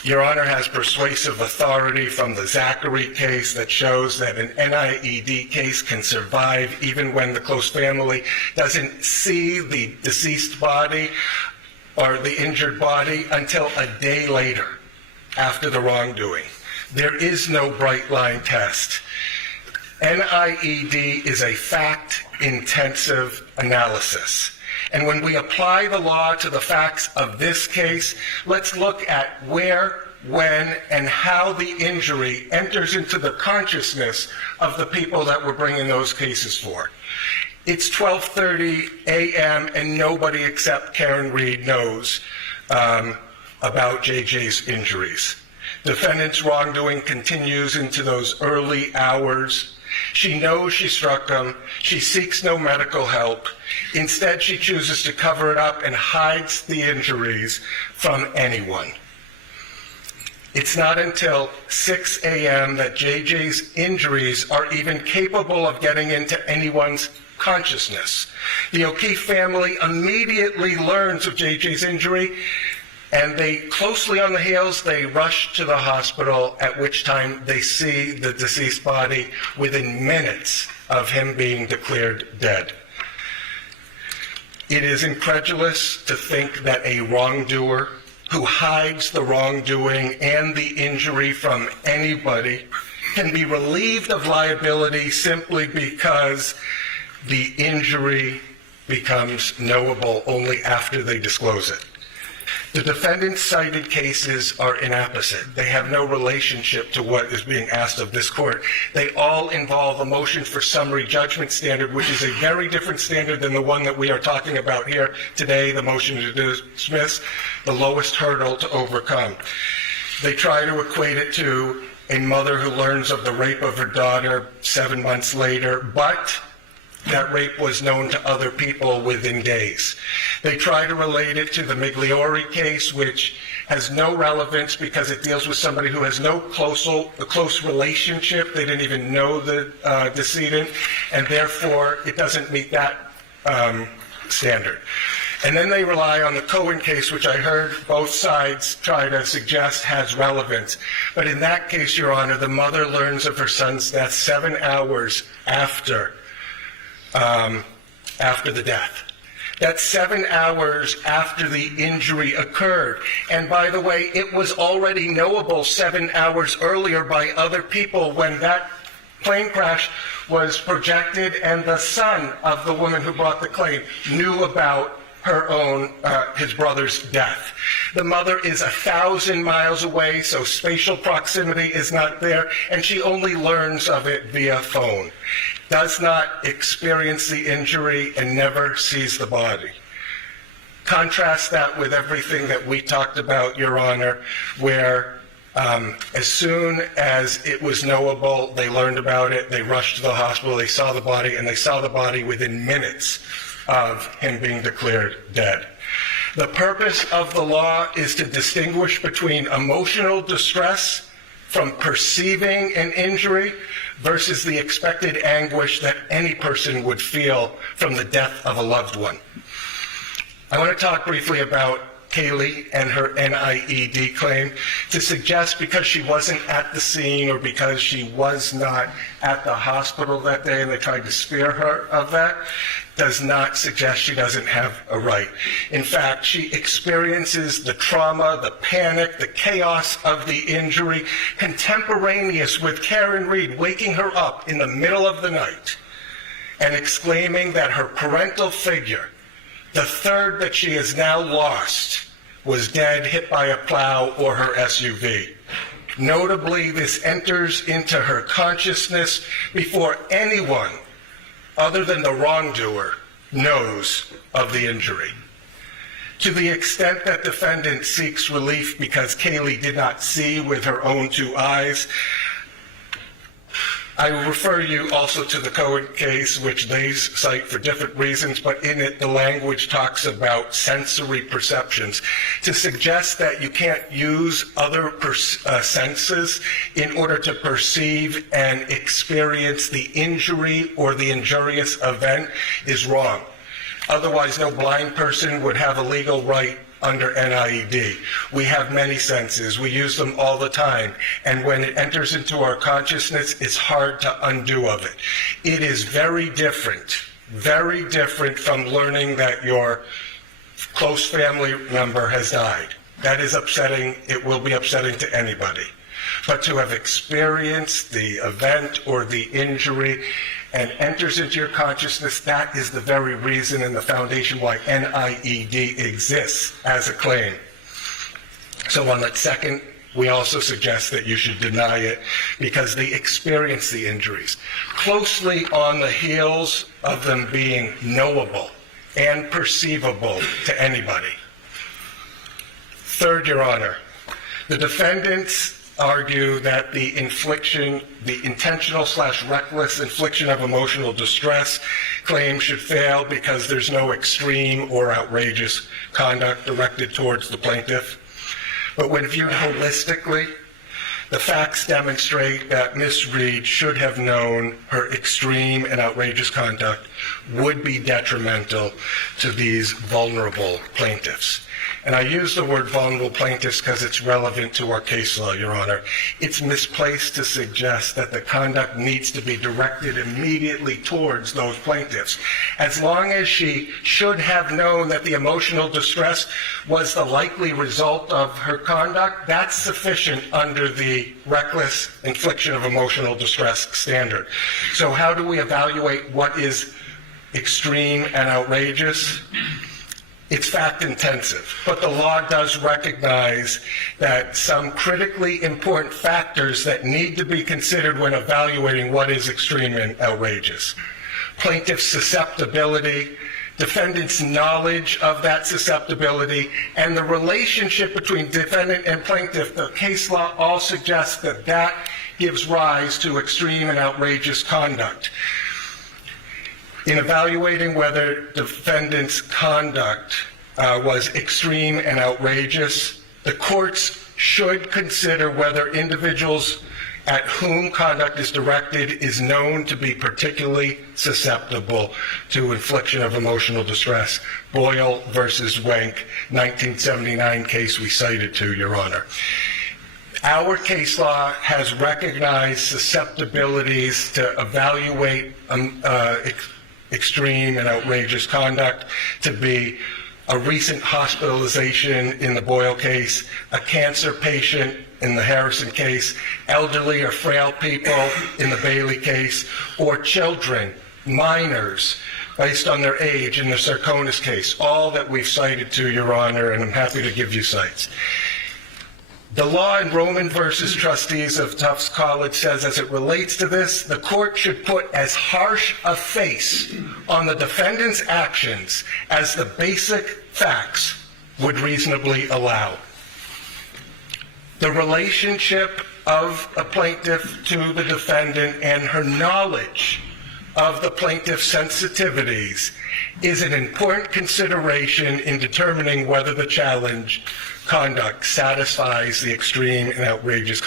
Your Honor has persuasive authority from the Zachary case that shows that an NIED case can survive even when the close family doesn't see the deceased body or the injured body until a day later after the wrongdoing. There is no bright line test. NIED is a fact-intensive analysis. And when we apply the law to the facts of this case, let's look at where, when, and how the injury enters into the consciousness of the people that we're bringing those cases for. It's 12:30 a.m. and nobody except Karen Reed knows about JJ's injuries. Defendant's wrongdoing continues into those early hours. She knows she struck him. She seeks no medical help. Instead, she chooses to cover it up and hides the injuries from anyone. It's not until 6 a.m. that JJ's injuries are even capable of getting into anyone's consciousness. The O'Keefe family immediately learns of JJ's injury, and they, closely on the heels, they rush to the hospital, at which time they see the deceased body within minutes of him being declared dead. It is incredulous to think that a wrongdoer who hides the wrongdoing and the injury from anybody can be relieved of liability simply because the injury becomes knowable only after they disclose it. The defendant's cited cases are inapposite. They have no relationship to what is being asked of this court. They all involve a motion for summary judgment standard, which is a very different standard than the one that we are talking about here today, the motion to dismiss, the lowest hurdle to overcome. They try to equate it to a mother who learns of the rape of her daughter 7 months later, but that rape was known to other people within days. They try to relate it to the Migliori case, which has no relevance because it deals with somebody who has no close relationship. They didn't even know the decedent, and therefore it doesn't meet that standard. And then they rely on the Cohen case, which I heard both sides try to suggest has relevance. But in that case, Your Honor, the mother learns of her son's death 7 hours after the death. That's 7 hours after the injury occurred. And by the way, it was already knowable 7 hours earlier by other people when that plane crash was projected, and the son of the woman who brought the claim knew about his brother's death. The mother is 1,000 miles away, so spatial proximity is not there, and she only learns of it via phone. Does not experience the injury and never sees the body. Contrast that with everything that we talked about, Your Honor, where as soon as it was knowable, they learned about it, they rushed to the hospital, they saw the body, and they saw the body within minutes of him being declared dead. The purpose of the law is to distinguish between emotional distress from perceiving an injury versus the expected anguish that any person would feel from the death of a loved one. I want to talk briefly about Kaylee and her NIED claim. To suggest because she wasn't at the scene or because she was not at the hospital that day and they tried to spare her of that does not suggest she doesn't have a right. In fact, she experiences the trauma, the panic, the chaos of the injury contemporaneous with Karen Reed waking her up in the middle of the night and exclaiming that her parental figure, the third that she has now lost, was dead, hit by a plow or her SUV. Notably, this enters into her consciousness before anyone other than the wrongdoer knows of the injury. To the extent that defendant seeks relief because Kaylee did not see with her own 2 eyes, I will refer you also to the Cohen case, which they cite for different reasons, but in it the language talks about sensory perceptions. To suggest that you can't use other senses in order to perceive and experience the injury or the injurious event is wrong. Otherwise, no blind person would have a legal right under NIED. We have many senses. We use them all the time. And when it enters into our consciousness, it's hard to undo of it. It is very different from learning that your close family member has died. That is upsetting. It will be upsetting to anybody. But to have experienced the event or the injury and enters into your consciousness, that is the very reason and the foundation why NIED exists as a claim. So on that second, we also suggest that you should deny it because they experience the injuries. Closely on the heels of them being knowable and perceivable to anybody. Third, Your Honor, the defendants argue that the intentional/reckless infliction of emotional distress claim should fail because there's no extreme or outrageous conduct directed towards the plaintiff. But when viewed holistically, the facts demonstrate that Ms. Reed should have known her extreme and outrageous conduct would be detrimental to these vulnerable plaintiffs. And I use the word vulnerable plaintiffs because it's relevant to our case law, Your Honor. It's misplaced to suggest that the conduct needs to be directed immediately towards those plaintiffs. As long as she should have known that the emotional distress was the likely result of her conduct, that's sufficient under the reckless infliction of emotional distress standard. So how do we evaluate what is extreme and outrageous? It's fact-intensive, but the law does recognize that some critically important factors that need to be considered when evaluating what is extreme and outrageous. Plaintiff's susceptibility defendant's knowledge of that susceptibility, and the relationship between defendant and plaintiff. The case law all suggests that that gives rise to extreme and outrageous conduct. In evaluating whether defendant's conduct was extreme and outrageous, the courts should consider whether individuals at whom conduct is directed is known to be particularly susceptible to infliction of emotional distress. Boyle versus Wenck, 1979 case we cited to, Your Honor. Our case law has recognized susceptibilities to evaluate extreme and outrageous conduct to be a recent hospitalization in the Boyle case, a cancer patient in the Harrison case, elderly or frail people in the Bailey case, or children, minors, based on their age in the Sarkonis case, all that we've cited to, Your Honor, and I'm happy to give you cites. The law in Roman versus Trustees of Tufts College says, as it relates to this, the court should put as harsh a face on the defendant's actions as the basic facts would reasonably allow. The relationship of a plaintiff to the defendant and her knowledge of the plaintiff's sensitivities is an important consideration in determining whether the challenge conduct satisfies the extreme and outrageous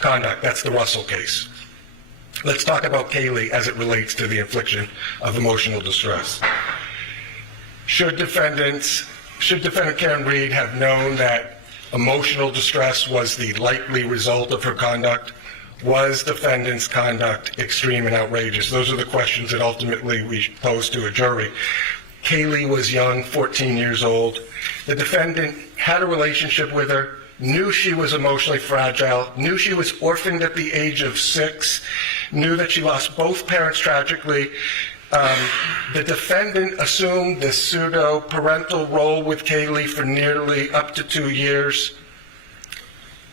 conduct. That's the Russell case. Let's talk about Cayley as it relates to the infliction of emotional distress. Should defendant Karen Reed have known that emotional distress was the likely result of her conduct? Was defendant's conduct extreme and outrageous? Those are the questions that ultimately we pose to a jury. Cayley was young, 14 years old. The defendant had a relationship with her, knew she was emotionally fragile, knew she was orphaned at the age of 6, knew that she lost both parents tragically. The defendant assumed this pseudo-parental role with Cayley for nearly up to 2 years.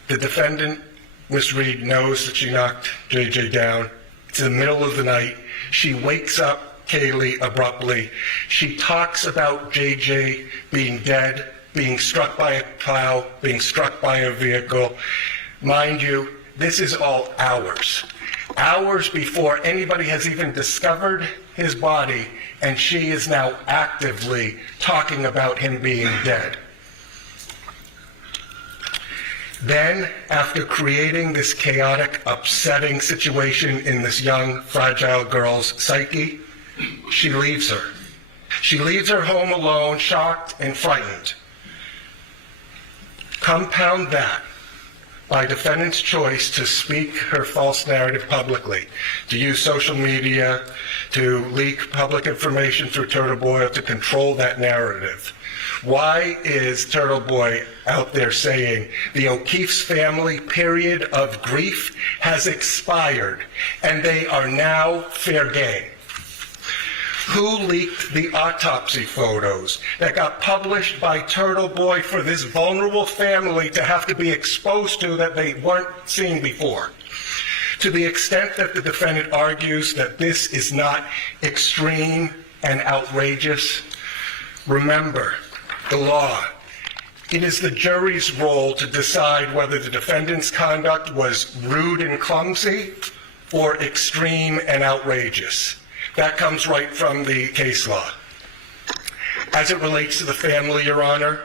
The defendant, Ms. Reed, knows that she knocked JJ down. It's in the middle of the night. She wakes up Cayley abruptly. She talks about JJ being dead, being struck by a plow, being struck by a vehicle. Mind you, this is all hours before anybody has even discovered his body, and she is now actively talking about him being dead. Then, after creating this chaotic, upsetting situation in this young, fragile girl's psyche, she leaves her. She leaves her home alone, shocked and frightened. Compound that by defendant's choice to speak her false narrative publicly, to use social media, to leak public information through Turtle Boy to control that narrative. Why is Turtle Boy out there saying the O'Keefe's family period of grief has expired and they are now fair game? Who leaked the autopsy photos that got published by Turtle Boy for this vulnerable family to have to be exposed to that they weren't seen before? To the extent that the defendant argues that this is not extreme and outrageous, remember the law. It is the jury's role to decide whether the defendant's conduct was rude and clumsy or extreme and outrageous. That comes right from the case law. As it relates to the family, Your Honor,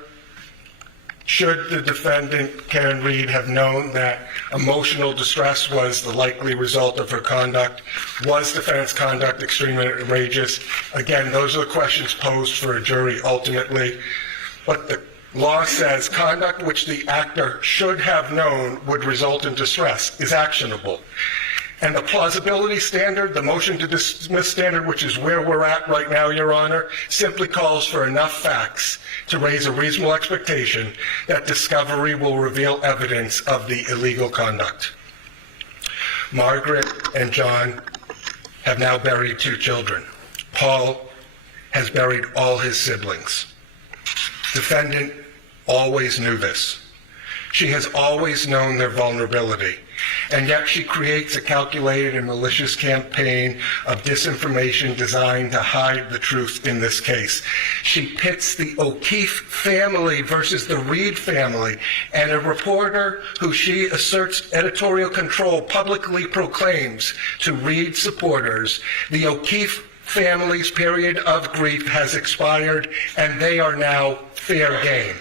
should the defendant, Karen Reed, have known that emotional distress was the likely result of her conduct? Was defendant's conduct extreme and outrageous? Again, those are the questions posed for a jury ultimately. But the law says conduct which the actor should have known would result in distress is actionable. And the plausibility standard, the motion to dismiss standard, which is where we're at right now, Your Honor, simply calls for enough facts to raise a reasonable expectation that discovery will reveal evidence of the illegal conduct. Margaret and John have now buried 2 children. Paul has buried all his siblings. Defendant always knew this. She has always known their vulnerability. and yet she creates a calculated and malicious campaign of disinformation designed to hide the truth in this case. She pits the O'Keefe family versus the Reed family, and a reporter who she asserts editorial control publicly proclaims to Reed supporters, the O'Keefe family's period of grief has expired and they are now fair game.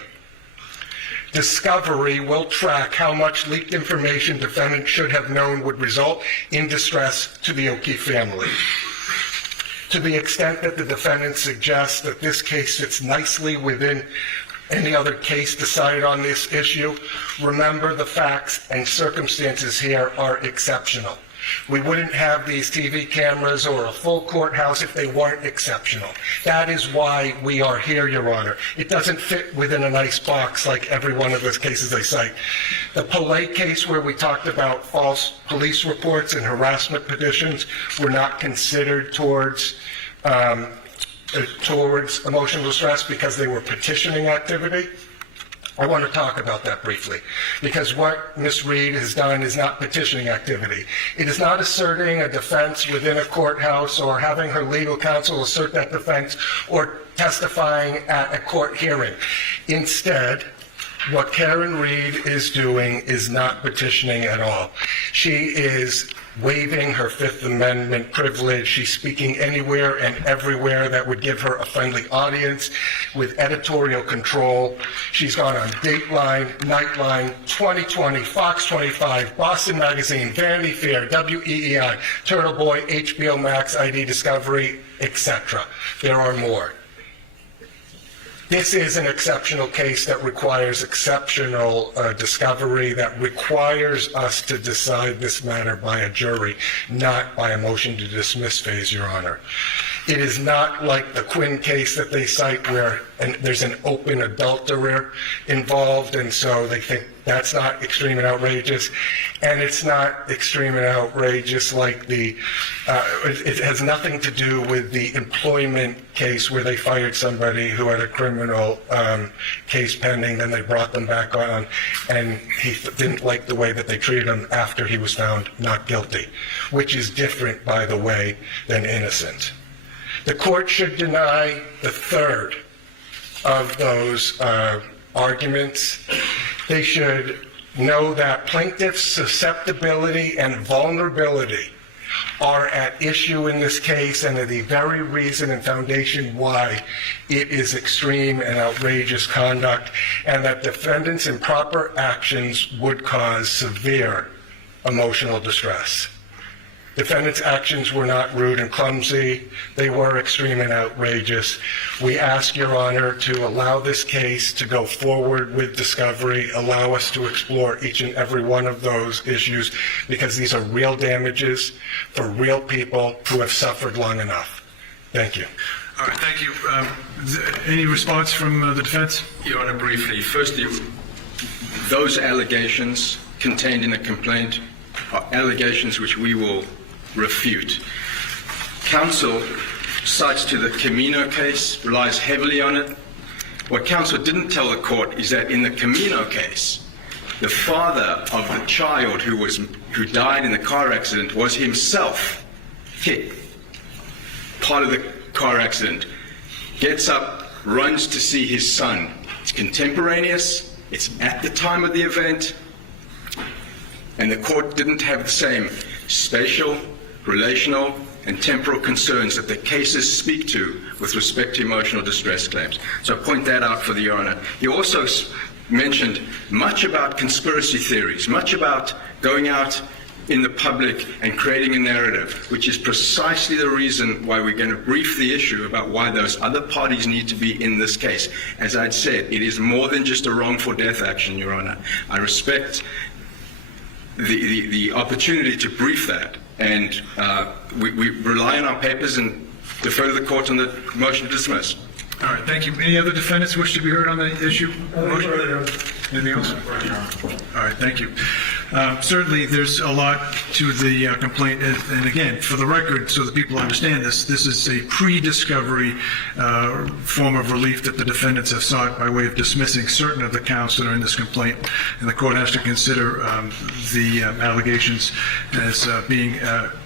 Discovery will track how much leaked information defendant should have known would result in distress to the O'Keefe family. To the extent that the defendant suggests that this case sits nicely within any other case decided on this issue, remember the facts and circumstances here are exceptional. We wouldn't have these TV cameras or a full courthouse if they weren't exceptional. That is why we are here, Your Honor. It doesn't fit within a nice box like every one of those cases I cite. The Polay case where we talked about false police reports and harassment petitions were not considered towards emotional distress because they were petitioning activity. I want to talk about that briefly, because what Ms. Reed has done is not petitioning activity. It is not asserting a defense within a courthouse or having her legal counsel assert that defense or testifying at a court hearing. Instead, what Karen Reed is doing is not petitioning at all. She is waiving her Fifth Amendment privilege. She's speaking anywhere and everywhere that would give her a friendly audience with editorial control. She's gone on Dateline, Nightline, 2020, Fox 25, Boston Magazine, Vanity Fair, WEEI, Turtle Boy, HBO Max, ID Discovery, etc. There are more. This is an exceptional case that requires exceptional discovery, that requires us to decide this matter by a jury, not by a motion to dismiss phase, Your Honor. It is not like the Quinn case that they cite where there's an open adulterer involved, and so they think that's not extreme and outrageous. And it's not extreme and outrageous like it has nothing to do with the employment case where they fired somebody who had a criminal case pending, then they brought them back on, and he didn't like the way that they treated him after he was found not guilty, which is different, by the way, than innocent. The court should deny the third of those arguments. They should know that plaintiff's susceptibility and vulnerability are at issue in this case and are the very reason and foundation why it is extreme and outrageous conduct, and that defendants' improper actions would cause severe emotional distress. Defendants' actions were not rude and clumsy. They were extreme and outrageous. We ask Your Honor to allow this case to go forward with discovery, allow us to explore each and every one of those issues, because these are real damages for real people who have suffered long enough. Thank you. All right, thank you. Any response from the defense? Your Honor, briefly. Firstly, those allegations contained in the complaint are allegations which we will refute. Counsel cites to the Camino case, relies heavily on it. What counsel didn't tell the court is that in the Camino case, the father of the child who died in the car accident was himself hit. Part of the car accident. Gets up, runs to see his son. It's contemporaneous. It's at the time of the event. And the court didn't have the same spatial, relational, and temporal concerns that the cases speak to with respect to emotional distress claims. So I point that out for the Your Honor. You also mentioned much about conspiracy theories, much about going out in the public and creating a narrative, which is precisely the reason why we're going to brief the issue about why those other parties need to be in this case. As I'd said, it is more than just a wrongful death action, Your Honor. I respect the opportunity to brief that, and we rely on our papers and defer to the court on the motion to dismiss. All right, thank you. Any other defendants wish to be heard on the issue? Motion? Anything else? All right, thank you. Certainly, there's a lot to the complaint, and again, for the record, so that people understand this is a pre-discovery form of relief that the defendants have sought by way of dismissing certain of the counts that are in this complaint, and the court has to consider the allegations as being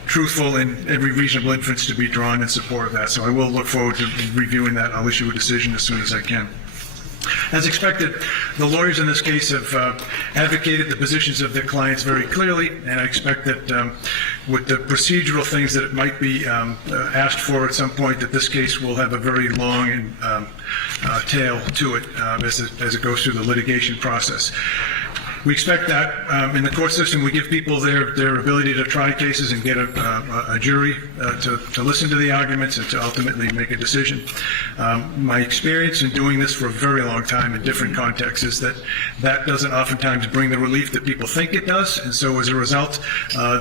truthful and every reasonable inference to be drawn in support of that. So I will look forward to reviewing that. I'll issue a decision as soon as I can. As expected, the lawyers in this case have advocated the positions of their clients very clearly, and I expect that with the procedural things that might be asked for at some point, that this case will have a very long and tail to it as it goes through the litigation process. We expect that in the court system, we give people their ability to try cases and get a jury to listen to the arguments and to ultimately make a decision. My experience in doing this for a very long time in different contexts is that doesn't oftentimes bring the relief that people think it does, and so as a result,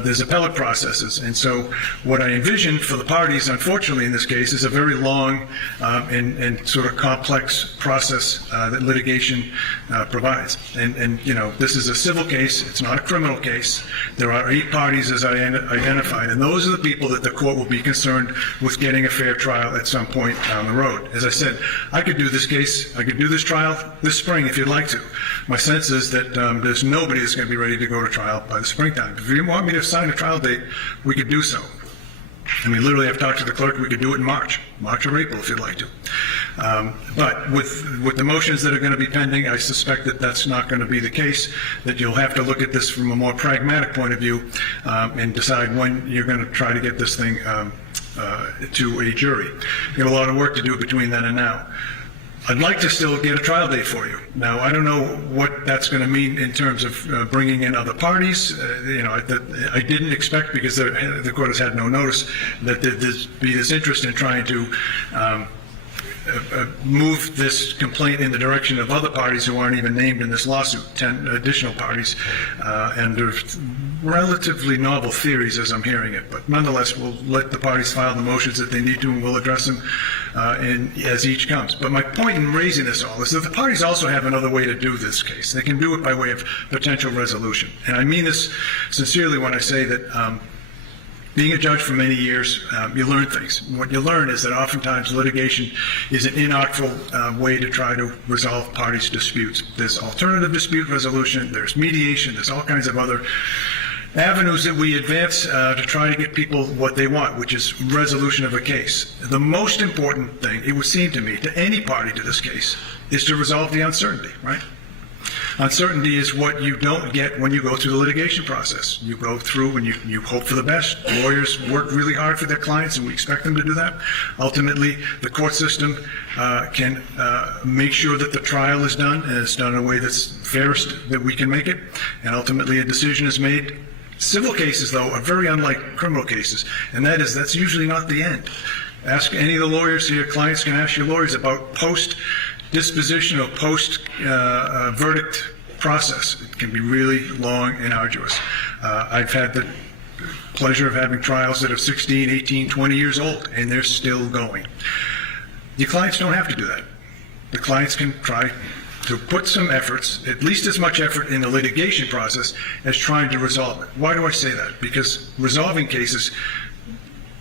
there's appellate processes. And so what I envision for the parties, unfortunately in this case, is a very long and sort of complex process that litigation provides. And you know, this is a civil case. It's not a criminal case. There are 8 parties as I identified, and those are the people that the court will be concerned with getting a fair trial at some point down the road. As I said, I could do this case, I could do this trial this spring if you'd like to. My sense is that there's nobody that's going to be ready to go to trial by the springtime. If you want me to sign a trial date, we could do so. I mean, literally, I've talked to the clerk, we could do it in March or April if you'd like to. But with the motions that are going to be pending, I suspect that that's not going to be the case, that you'll have to look at this from a more pragmatic point of view and decide when you're going to try to get this thing to a jury. You've got a lot of work to do between then and now. I'd like to still get a trial date for you. Now, I don't know what that's going to mean in terms of bringing in other parties. You know, I didn't expect, because the court has had no notice, that there'd be this interest in trying to move this complaint in the direction of other parties who aren't even named in this lawsuit, 10 additional parties, and there's relatively novel theories as I'm hearing it. But nonetheless, we'll let the parties file the motions that they need to, and we'll address them as each comes. But my point in raising this all is that the parties also have another way to do this case. They can do it by way of potential resolution. And I mean this sincerely when I say that being a judge for many years, you learn things. What you learn is that oftentimes litigation is an inartful way to try to resolve parties' disputes. There's alternative dispute resolution, there's mediation, there's all kinds of other avenues that we advance to try to get people what they want, which is resolution of a case. The most important thing, it would seem to me, to any party to this case, is to resolve the uncertainty, right? Uncertainty is what you don't get when you go through the litigation process. You go through and you hope for the best. Lawyers work really hard for their clients, and we expect them to do that. Ultimately, the court system can make sure that the trial is done, and it's done in a way that's fairest that we can make it, and ultimately a decision is made. Civil cases, though, are very unlike criminal cases, and that's usually not the end. Ask any of the lawyers, your clients can ask your lawyers about post-disposition or post-verdict process. It can be really long and arduous. I've had the pleasure of having trials that are 16, 18, 20 years old, and they're still going. Your clients don't have to do that. The clients can try to put some efforts, at least as much effort in the litigation process as trying to resolve it. Why do I say that? Because resolving cases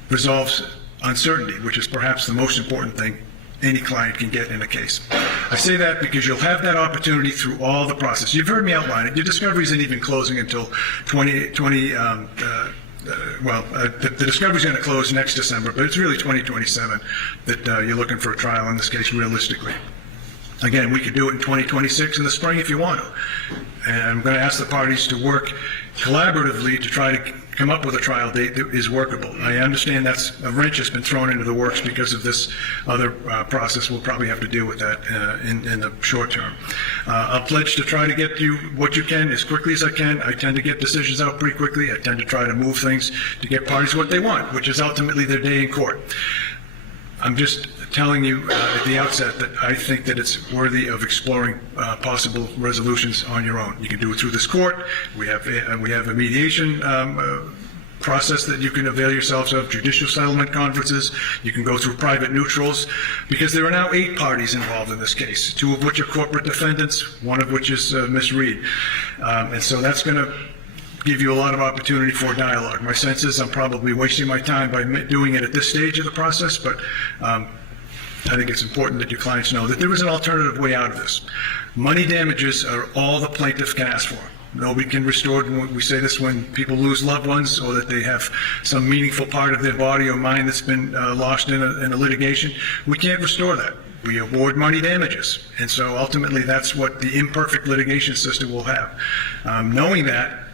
resolves uncertainty, which is perhaps the most important thing any client can get in a case. I say that because you'll have that opportunity through all the process. You've heard me outline it. Your discovery isn't even closing until the discovery is going to close next December, but it's really 2027 that you're looking for a trial in this case realistically. Again, we could do it in 2026 in the spring if you want to. And I'm going to ask the parties to work collaboratively to try to come up with a trial date that is workable. I understand that's a wrench that's been thrown into the works because of this other process. We'll probably have to deal with that in the short term. I'll pledge to try to get you what you can as quickly as I can. I tend to get decisions out pretty quickly. I tend to try to move things to get parties what they want, which is ultimately their day in court. I'm just telling you at the outset that I think that it's worthy of exploring possible resolutions on your own. You can do it through this court. We have a mediation process that you can avail yourselves of, judicial settlement conferences. You can go through private neutrals, because there are now 8 parties involved in this case, 2 of which are corporate defendants, 1 of which is Ms. Reed. And so that's going to give you a lot of opportunity for dialogue. My sense is I'm probably wasting my time by doing it at this stage of the process, but I think it's important that your clients know that there is an alternative way out of this. Money damages are all the plaintiff can ask for. Nobody can restore, we say this when people lose loved ones or that they have some meaningful part of their body or mind that's been lost in a litigation. We can't restore that. We award money damages. And so ultimately that's what the imperfect litigation system will have. Knowing that,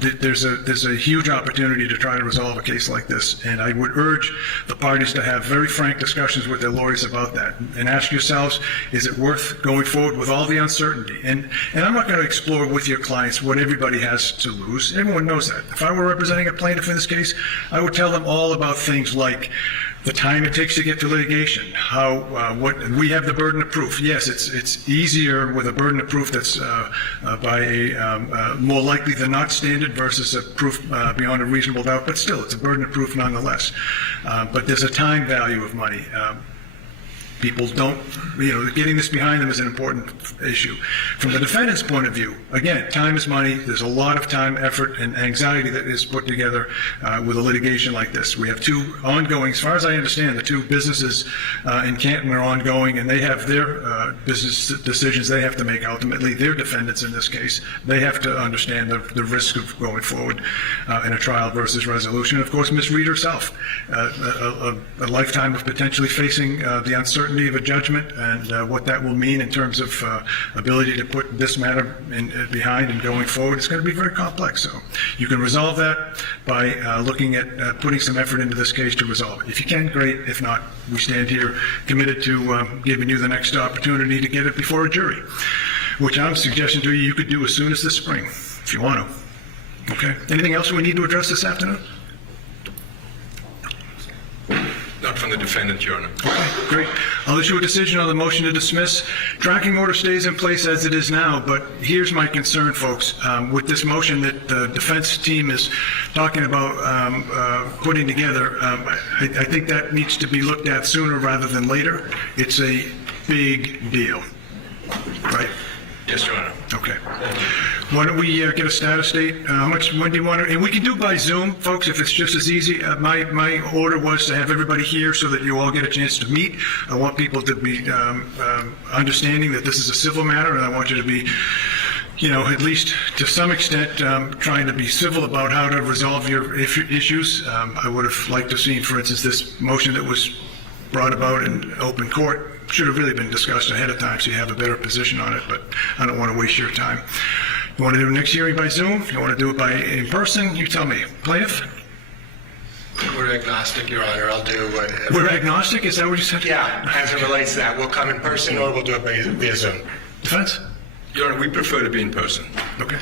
there's a huge opportunity to try to resolve a case like this, and I would urge the parties to have very frank discussions with their lawyers about that, and ask yourselves, is it worth going forward with all the uncertainty? And I'm not going to explore with your clients what everybody has to lose. Everyone knows that. If I were representing a plaintiff in this case, I would tell them all about things like the time it takes to get to litigation, what we have the burden of proof. Yes, it's easier with a burden of proof that's by a more likely than not standard versus a proof beyond a reasonable doubt, but still, it's a burden of proof nonetheless. But there's a time value of money. People don't, getting this behind them is an important issue. From the defendant's point of view, again, time is money. There's a lot of time, effort, and anxiety that is put together with a litigation like this. We have two ongoing, as far as I understand, the two businesses in Canton are ongoing, and they have their business decisions they have to make ultimately. They're defendants in this case. They have to understand the risk of going forward in a trial versus resolution. Of course, Ms. Reed herself, a lifetime of potentially facing the uncertainty of a judgment and what that will mean in terms of ability to put this matter behind and going forward. It's going to be very complex. So you can resolve that by looking at putting some effort into this case to resolve it. If you can, great. If not, we stand here committed to giving you the next opportunity to get it before a jury, which I'm suggesting to you could do as soon as this spring, if you want to. Okay? Anything else we need to address this afternoon? Not from the defendant, Your Honor. Okay, great. I'll issue a decision on the motion to dismiss. Tracking order stays in place as it is now, but here's my concern, folks. With this motion that the defense team is talking about putting together, I think that needs to be looked at sooner rather than later. It's a big deal, right? Yes, Your Honor. Okay. Why don't we get a status date? When do you want to, and we can do by Zoom, folks, if it's just as easy. My order was to have everybody here so that you all get a chance to meet. I want people to be understanding that this is a civil matter, and I want you to be, at least to some extent, trying to be civil about how to resolve your issues. I would have liked to have seen, for instance, this motion that was brought about in open court should have really been discussed ahead of time so you have a better position on it, but I don't want to waste your time. You want to do next hearing by Zoom? You want to do it in person? You tell me. Plaintiff? We're agnostic, Your Honor. I'll do whatever. We're agnostic? Is that what you said? Yeah, as it relates to that. We'll come in person or we'll do it via Zoom. Defense? Your Honor, we prefer to be in person. Okay.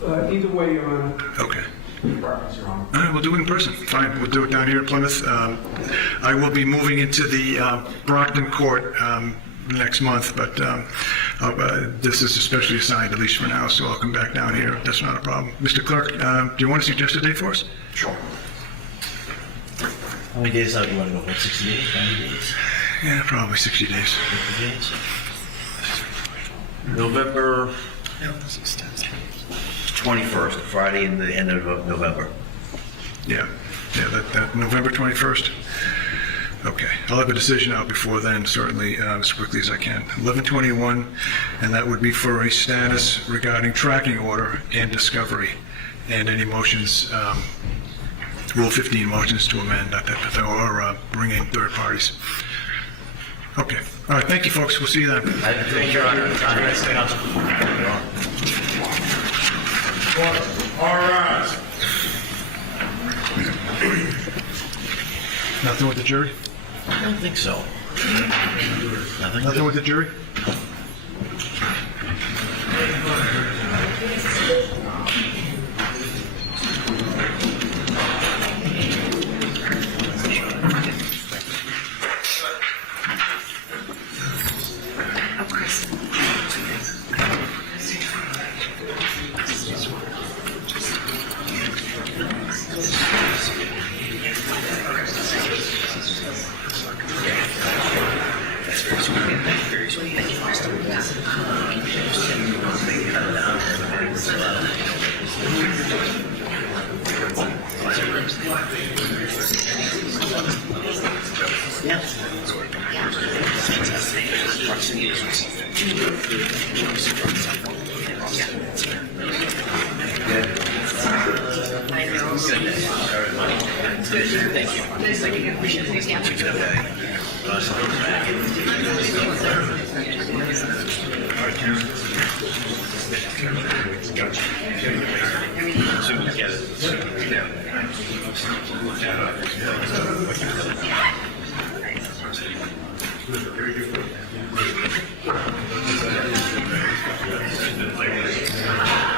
Either way, Your Honor. Okay. Preference, Your Honor. All right, we'll do it in person. Fine, we'll do it down here in Plymouth. I will be moving into the Brockton Court next month, but this is especially assigned, at least for now, so I'll come back down here. That's not a problem. Mr. Clerk, do you want to suggest a date for us? Sure. How many days out you want to go for? 60 days, 90 days? Yeah, probably 60 days. 50 days? November 21st, Friday in the end of November. Yeah, that November 21st. Okay, I'll have a decision out before then, certainly, as quickly as I can. 11/21, and that would be for a status regarding tracking order and discovery, and any motions, Rule 15 motions to amend, or bring in third parties. Okay, all right, thank you, folks. We'll see you then. Thank you, Your Honor. All right. Nothing with the jury? I don't think so. Nothing with the jury? Thank you. Nice looking you. Appreciate it. Thank you.